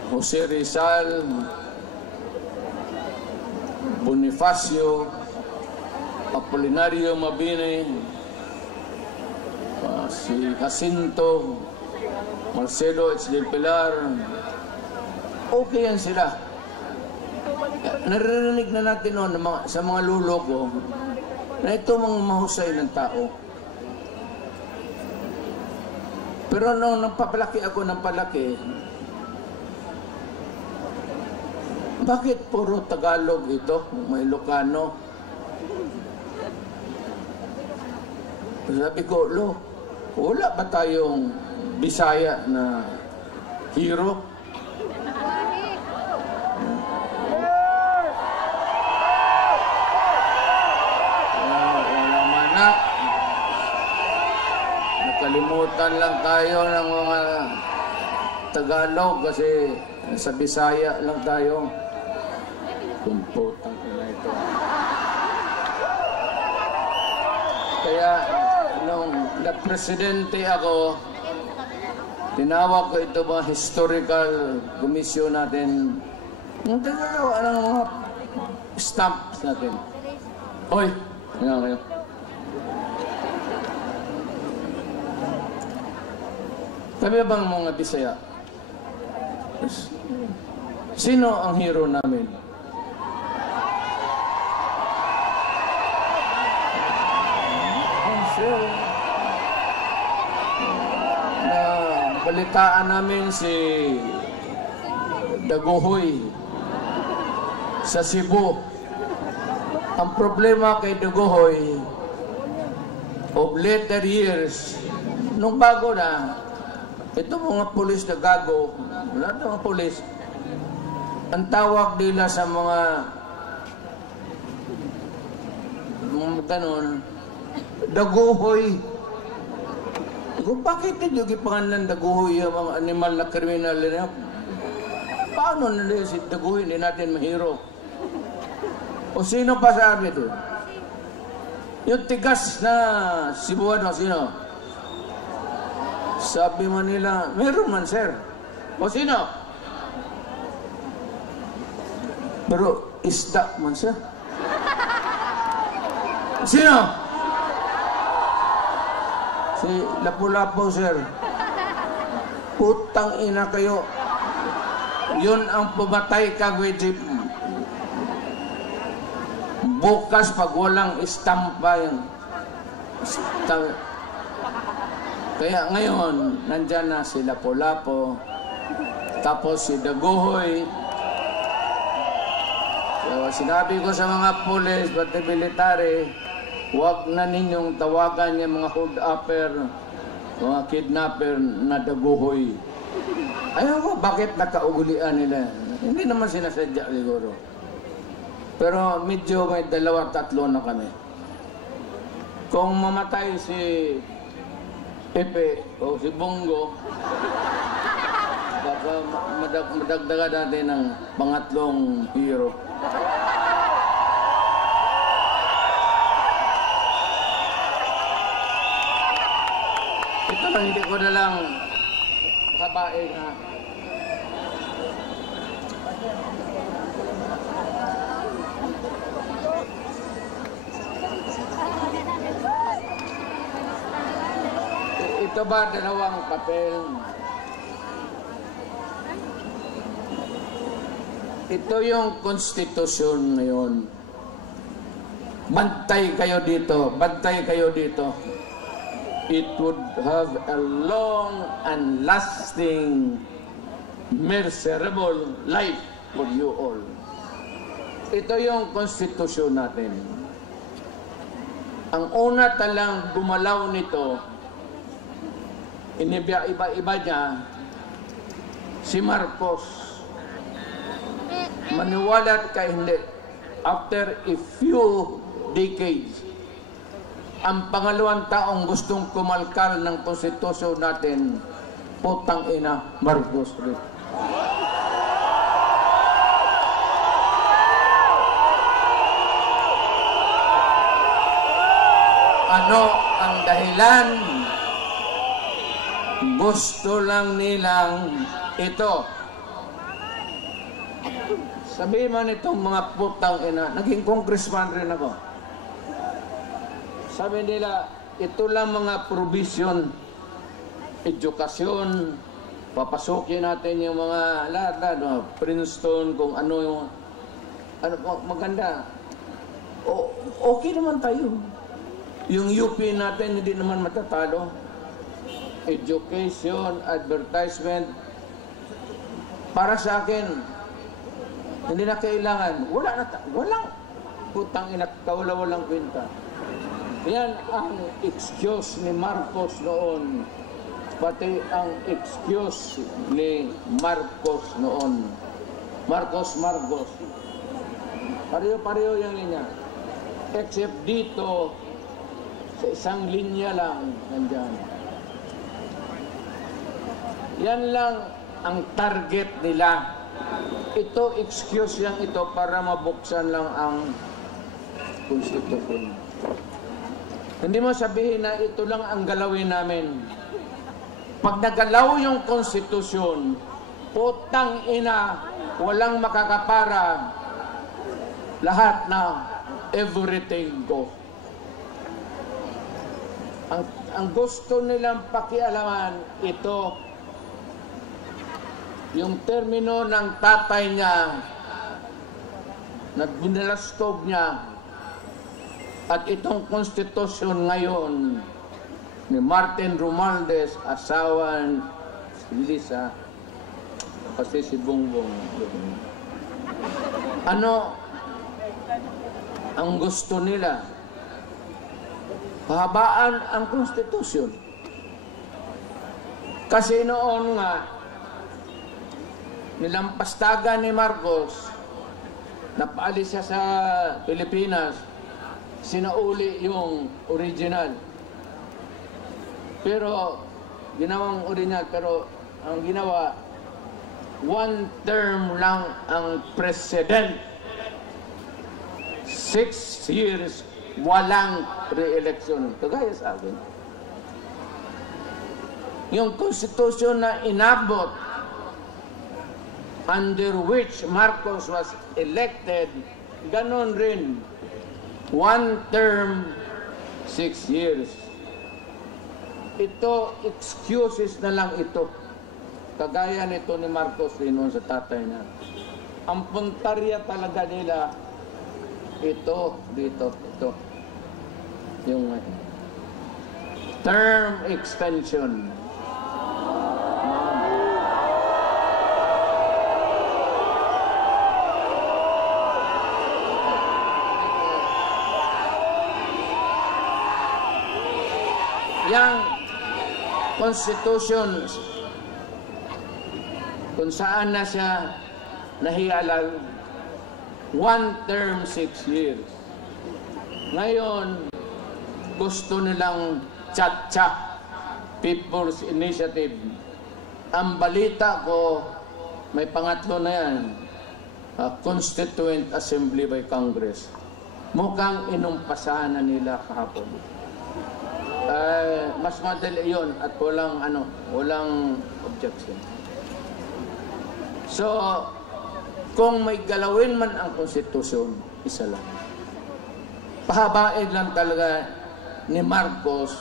Jose Rizal, Bonifacio, Apolinario Mabini, si Jacinto, Marcelo H. del Pilar. Okay yan sila. Naririnig na natin noon sa mga luloko na ito mga mahusay ng tao. Pero nung nagpapalaki ako ng palaki, bakit puro Tagalog ito? May Ilocano. Sabi ko, wala ba tayong Bisaya na hero? Wala man na. Nakalimutan lang tayo ng mga Tagalog kasi sa Bisaya lang tayo. Kumputang ina ito. Kaya nung nag-presidente ako, tinawag ko ito mga historical commission natin. Yung tagagawa ng mga stamps natin. Hoy! Ngayon kayo. Kami bang mga Bisaya? Sino ang hero namin? Na balitaan namin si Daguhoy sa Cebu. Ang problema kay Daguhoy of later years, nung bago na, ito mga pulis na gago, lahat ng mga pulis, ang tawag nila sa mga ganon, Daguhoy. Kung bakit hindi gipangalan Daguhoy yung mga animal na kriminal na paano nila si Daguhoy hindi natin mahiro? O sino pa sa amin ito? Yung tigas na Cebuano, sino? Sabi man nila, meron man sir. O sino? Pero isda man sir. Sino? Si Lapu-Lapu, sir. Putang ina kayo. Yun ang pumatay ka, Gwejip. Bukas pag walang istampa yun. Kaya ngayon, nandyan na si Lapu-Lapu. Tapos si Daguhoy. Kaya sinabi ko sa mga pulis, pati military, huwag na ninyong tawagan yung mga hold-upper, mga kidnapper na Daguhoy. Ayaw ko, bakit nakaugulian nila? Hindi naman sinasadya siguro. Pero medyo may 2-3 na kami. Kung mamatay si Pepe o si Bongo, baka madagdagan natin ng pangatlong hero. Ito lang, hindi ko na lang kabain ha. Ito ba dalawang papel? Ito yung konstitusyon ngayon. Bantay kayo dito. Bantay kayo dito. It would have a long and lasting, miserable life for you all. Ito yung konstitusyon natin. Ang una talang gumalaw nito, iba-iba niya, si Marcos. Maniwala ka hindi. After a few decades, ang pangalawang taong gustong kumalkal ng konstitusyon natin, putang ina, Marcos rin. ano ang dahilan. Gusto lang nilang ito. Sabi man itong mga putang ina, naging congressman rin ako. Sabi nila, ito lang mga provision, edukasyon, papasukin natin yung mga lahat, Princeton, kung ano yung, maganda. Okay naman tayo. Yung UP natin, hindi naman matatalo. Education, advertisement, para sa akin, hindi na kailangan. Walang putang ina, walang kwenta. Yan ang excuse ni Marcos noon. Pati ang excuse ni Marcos noon. Marcos. Pareho yung linya. Except dito, sa isang linya lang, nandyan. Yan lang ang target nila. Ito, excuse lang ito para mabuksan lang ang konstitusyon. Hindi mo sabihin na ito lang ang galawin namin. Pag nagalaw yung konstitusyon, putang ina, walang makakapara. Lahat na everything go. Ang gusto nilang pakialaman, ito, yung termino ng tatay niya na binalastog niya at itong konstitusyon ngayon ni Martin Romualdez, asawa ni Lisa, kasi si Bongbong. Ano ang gusto nila? Pahabaan ang konstitusyon. Kasi noon nga, nilampastagan ni Marcos, napaalis siya sa Pilipinas, sinauli yung original. Pero, ginawang original, pero ang ginawa, one term lang ang president. 6 years, walang re-election. Kagaya sa akin. Yung konstitusyon na inabot, under which Marcos was elected, ganon rin. One term, 6 years. Ito, excuses na lang ito. Kagaya nito ni Marcos rin sa tatay na. Ang puntarya talaga nila, ito, dito, ito. Yung term extension. Yang Constitution kung saan na siya nahialal, one term, 6 years. Ngayon, gusto nilang tsa-tsa, People's Initiative. Ang balita ko, may pangatlo na yan, Constituent Assembly by Congress. Mukhang inumpasahan na nila kahapon. Mas madali yun at walang objection. So, kung may galawin man ang konstitusyon, isa lang. Pahabain lang talaga ni Marcos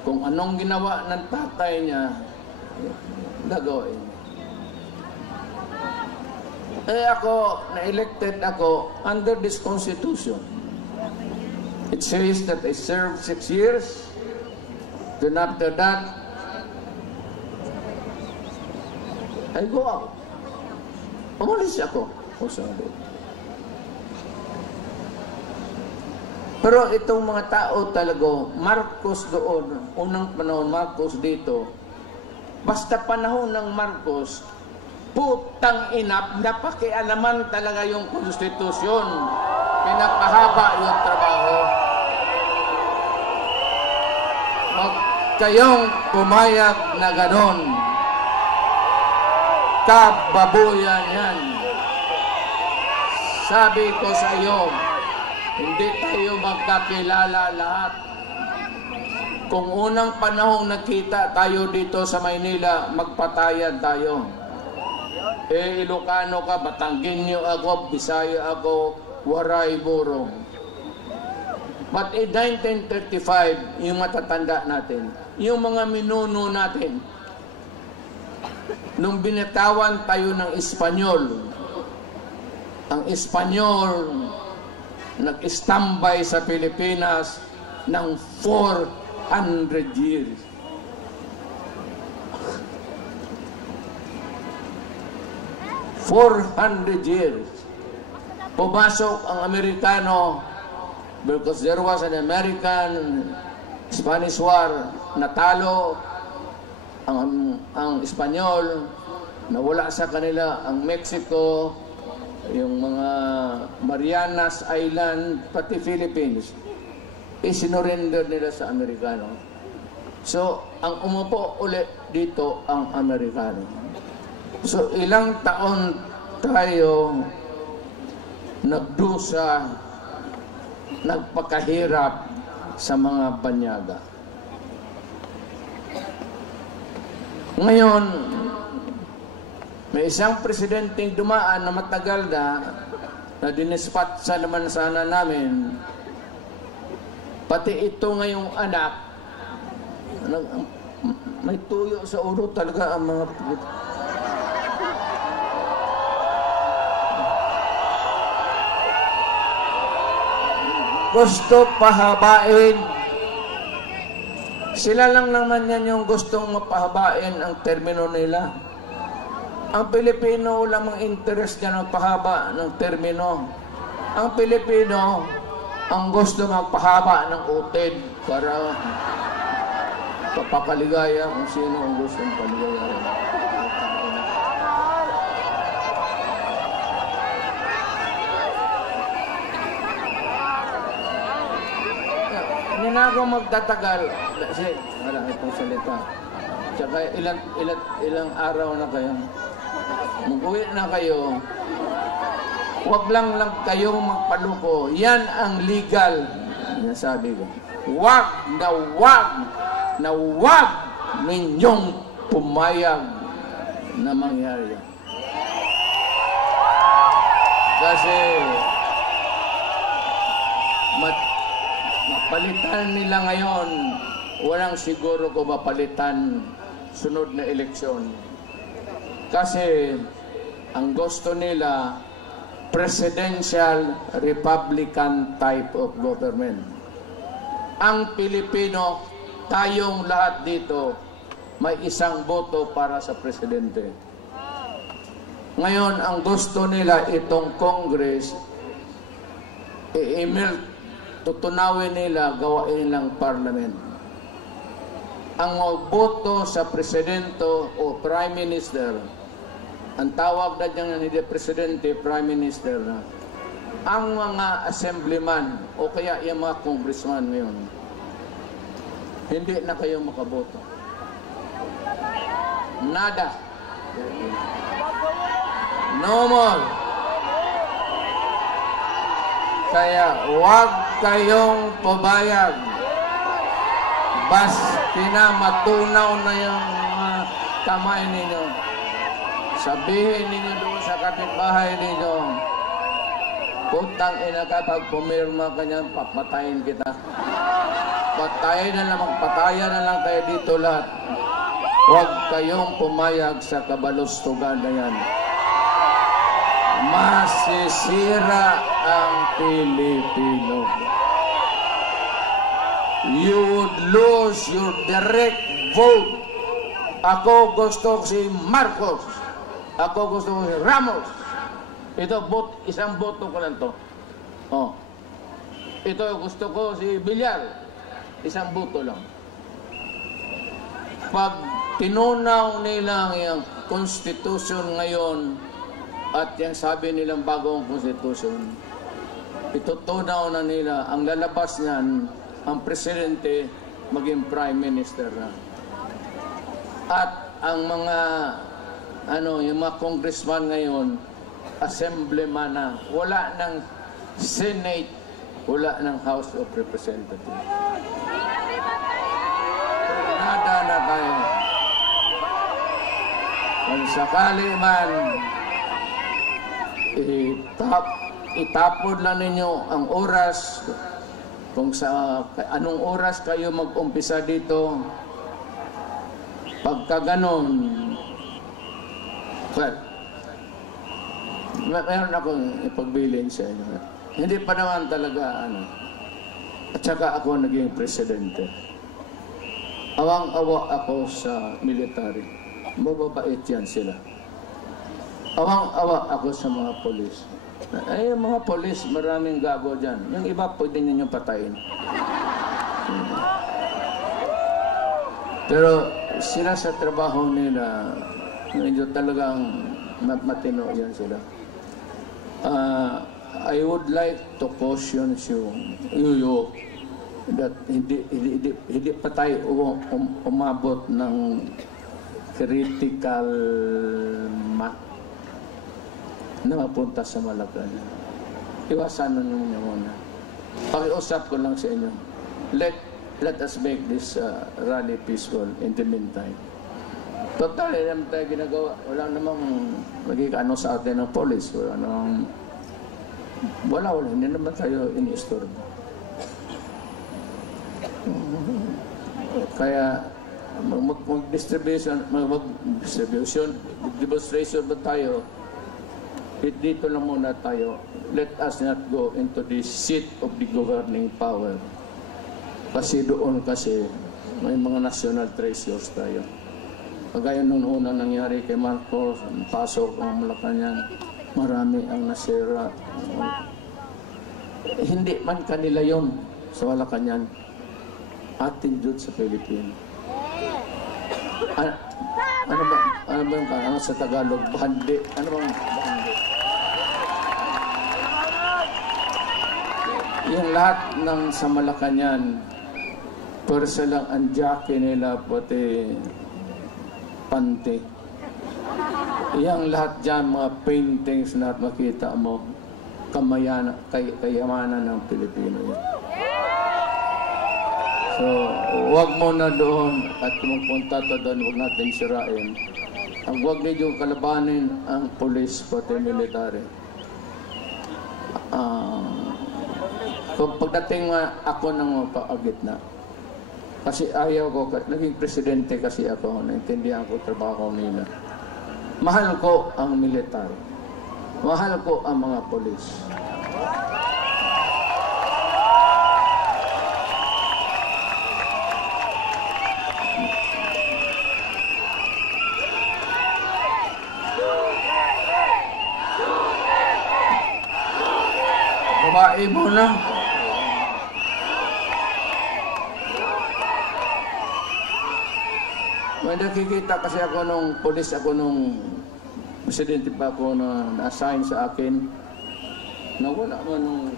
kung anong ginawa ng tatay niya, gagawin. Ako, na-elected ako under this constitution. It says that I served 6 years. Then after that, I go out. Umalis ako. Pero itong mga tao talaga, Marcos doon, unang panahon, Marcos dito, basta panahon ng Marcos, putang ina, napakialaman talaga yung konstitusyon. Pinapahaba yung trabaho. Huwag kayong pumayag na ganon. Kababuyan yan. Sabi ko sa iyo, Hindi tayo magkakilala lahat. Kung unang panahong nakita tayo dito sa Maynila, magpatayan tayo. Ilocano ka, Batanggenyo ako, Bisaya ako, Waray, Buro. But in 1935, yung matatanda natin, yung mga minuno natin, nung binatawan tayo ng Espanyol, ang Espanyol nag-istambay sa Pilipinas ng 400 years. $400. Pumasok ang Amerikano because there was an American-Spanish War. Natalo ang Espanyol, nawala sa kanila ang Mexico, yung mga Marianas Island, pati Philippines, isinurrender nila sa Amerikano. So, ang umupo ulit dito ang Amerikano. So, ilang taon tayo nagdusa, nagpakahirap sa mga banyaga. Ngayon, may isang presidenteng dumaan na matagal na dinispat sa naman sana namin. Pati ito ngayong anak, may tuyo sa ulo talaga ang mga... Gusto pahabain. Sila lang naman yan yung gustong mapahabain ang termino nila. Ang Pilipino, lamang interest niya magpahaba ng termino. Ang Pilipino, ang gusto magpahaba ng utid para papakaligaya kung sino ang gustong paligaya. Hindi na ako magtatagal kasi marami pong salita. Tsaka ilang araw na kayo. Mag-uwi na kayo. Huwag lang kayong magpaluko. Yan ang legal. Nasabi ko. Huwag ninyong pumayag na mangyari yan. Kasi mapalitan nila ngayon, walang siguro ko mapalitan sunod na eleksyon. Kasi ang gusto nila, presidential Republican type of government. Ang Pilipino, tayong lahat dito, may isang boto para sa presidente. Ngayon, ang gusto nila itong Congress, tutunawin nila, gawain ng parliament. Ang boto sa presidente o prime minister, ang tawag na dyan hindi presidente, prime minister na. Ang mga assemblyman o kaya yung mga congressman ngayon, hindi na kayo makaboto. Nada. No more. Kaya huwag kayong pabayag. Basta matunaw na yung mga kamay ninyo. Sabihin ninyo doon sa kapitbahay ninyo, putang ina ka, pag pumirma ka niyan, papatayin kita. Patayin na lang, magpatayan na lang kayo dito lahat. Huwag kayong pumayag sa kabalustugan na yan. Masisira ang Pilipino. You would lose your direct vote. Ako gusto si Marcos. Ako gusto ko si Ramos. Ito, isang boto ko lang to. Oh. Ito, gusto ko si Villar. Isang boto lang. Pag tinunaw nila ang constitution ngayon at yung sabi nilang bagong constitution, itutunaw na nila, ang lalabas niyan, ang presidente maging prime minister na. At ang mga yung mga congressman ngayon, assemblyman na. Wala ng Senate wala ng House of Representatives. Nada na tayo. Kung sakali man, itapon lang ninyo ang oras, kung sa anong oras kayo mag-umpisa dito, pagka ganon, well, meron akong ipagbilin sa inyo. Hindi pa naman talaga, at saka ako naging presidente. Awang-awa ako sa military. Mababait yan sila. Awang-awa ako sa mga polis. Ay, mga polis, maraming gago dyan. Yung iba, pwede ninyong patayin. Pero sila sa trabaho nila, medyo talagang matino yan sila. I would like to caution you that hindi pa tayo umabot ng critical na mapunta sa Malacanang. Iwasan ninyo muna. Pakiusap ko lang sa inyo. Let us make this rally peaceful in the meantime. Total, hindi naman tayo ginagawa. Wala namang magiging sa atin ng polis. Wala. Hindi naman tayo ini-istorbo. Kaya, demonstration ba tayo? Dito lang muna tayo. Let us not go into the seat of the governing power. Kasi doon may mga national treasures tayo. Kagaya nung unang nangyari kay Marcos, pasok ang Malacanang, marami ang nasira. Hindi man kanila yon sa Malacanang. Atin dyan sa Pilipinas. Ano ba yung sa Tagalog? Bahandi. Ano bang bahandi? Yung lahat ng sa Malacanang, pwersa lang ang jockey nila, pati pante. Yang lahat dyan, mga paintings na makita mo, kayamanan ng Pilipino yan. So, huwag mo na doon at magpunta to doon, huwag natin sirain. Ang huwag ninyo kalabanin ang polis pati military. Kung pagdating ako ng paagitna, kasi ayaw ko, naging presidente kasi ako, naintindihan ko trabaho nila. Mahal ko ang military. Mahal ko ang mga polis. Babae mo na. May nakikita kasi ako nung polis, ako nung presidente pa ako na na-assign sa akin. Nawala man nung...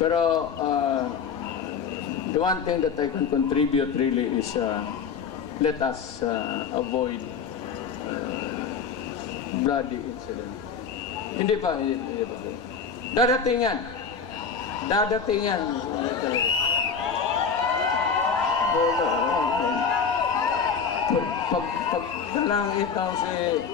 Pero the one thing that I can contribute really is let us avoid bloody incident. Hindi pa. Dadating yan. Pag dalang itaw si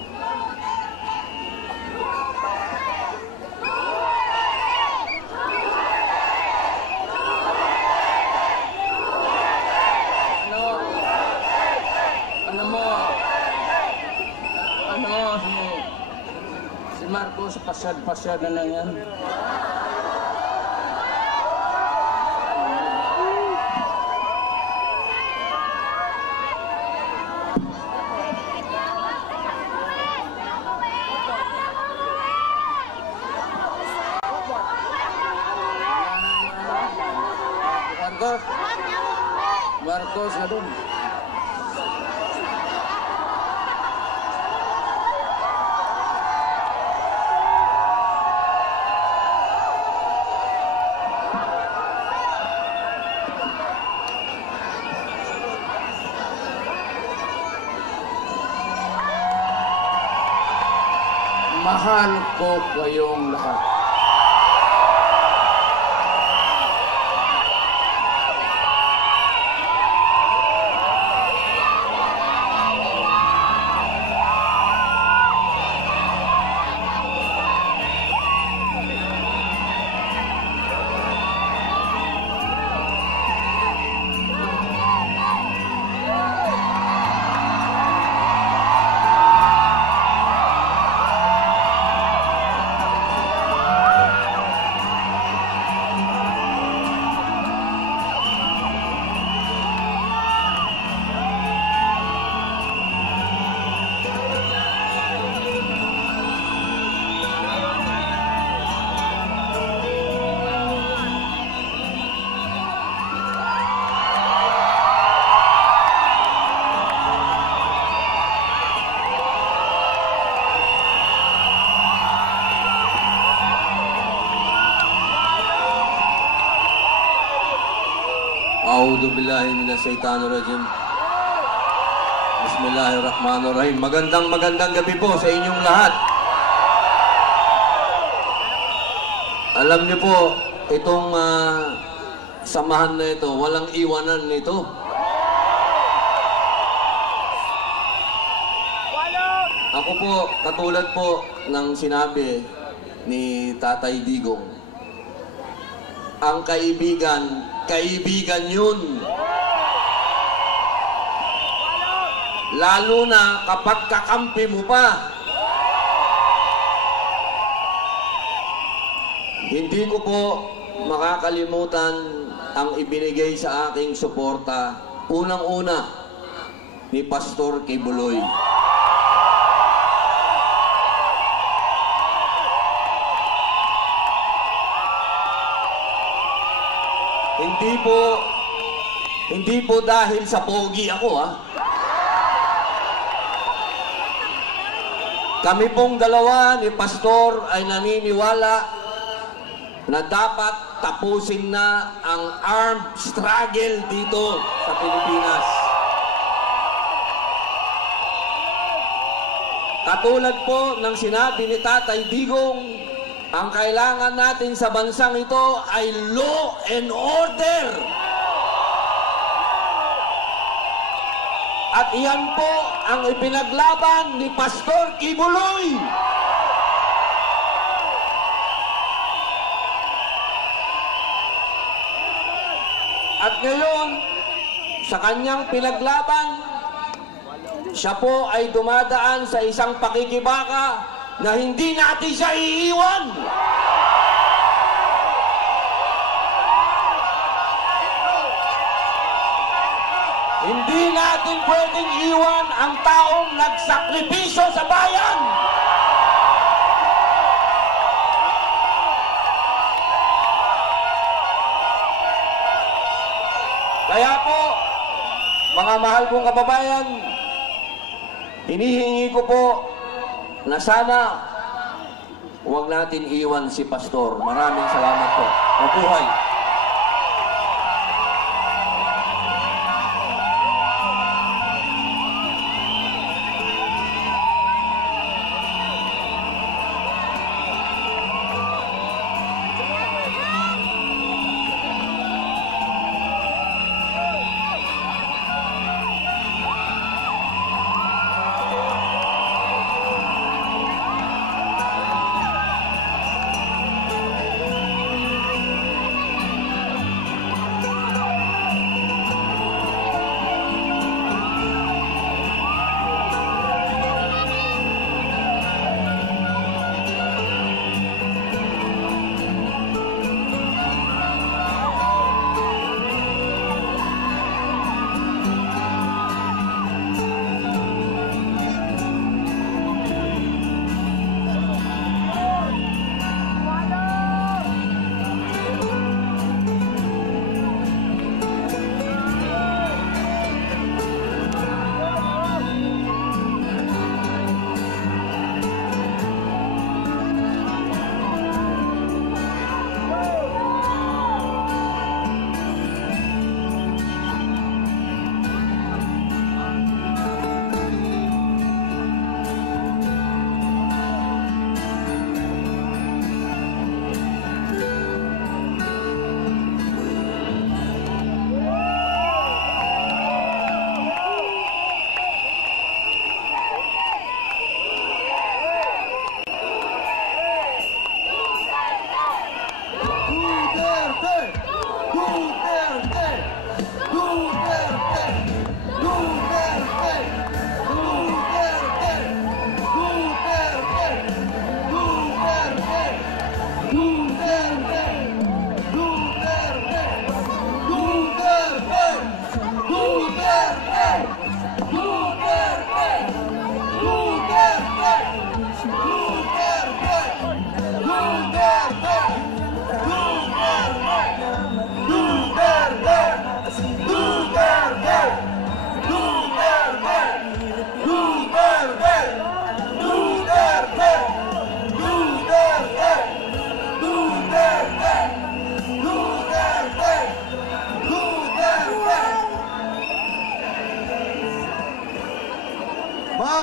si Marcos, pasyad na lang yan. Marcos na doon. mahal ko kayong lahat. A'udhu billahi minasyaitanir rajim. Bismillahirrahmanirrahim. Magandang gabi po sa inyong lahat. Alam niyo po, itong samahan na ito, walang iwanan nito. Ako po, katulad po ng sinabi ni Tatay Digong, ang kaibigan yun. Lalo na kapag kakampi mo pa. Hindi ko po makakalimutan ang ibinigay sa aking suporta, unang-una, ni Pastor Kibuloy. Hindi po dahil sa pogi ako, ha. Kami pong dalawa ni Pastor ay naniniwala na dapat tapusin na ang armed struggle dito sa Pilipinas. Katulad po ng sinabi ni Tatay Digong, ang kailangan natin sa bansang ito ay law and order. At iyan po ang ipinaglaban ni Pastor Kibuloy. At ngayon, sa kanyang pinaglaban, siya po ay dumadaan sa isang pakikibaka na hindi natin siya iiwan. Hindi natin pwedeng iwan ang taong nagsakripisyo sa bayan. Kaya po, mga mahal kong kababayan, hinihingi ko po na sana huwag natin iwan si Pastor. Maraming salamat po. Mabuhay!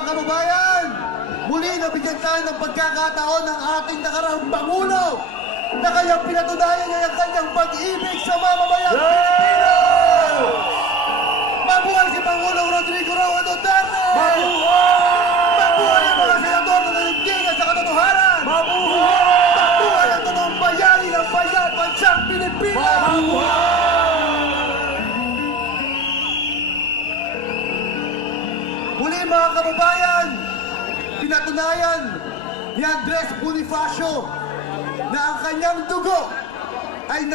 kababayan, muli nabigyan tayo ng pagkakataon ng ating nakaraang Pangulo na kanyang pinatunayan niya ang kanyang pag-ibig sa mamamayang Pilipino! Mabuhay si Pangulong Rodrigo Roa Duterte! Mabuhay ang mga senador na nanindigan sa katotohanan! Mabuhay ang totoong bayani ng bayan bansang Pilipinas! Muli mga kababayan, pinatunayan ni Andres Bonifacio na ang kanyang dugo ay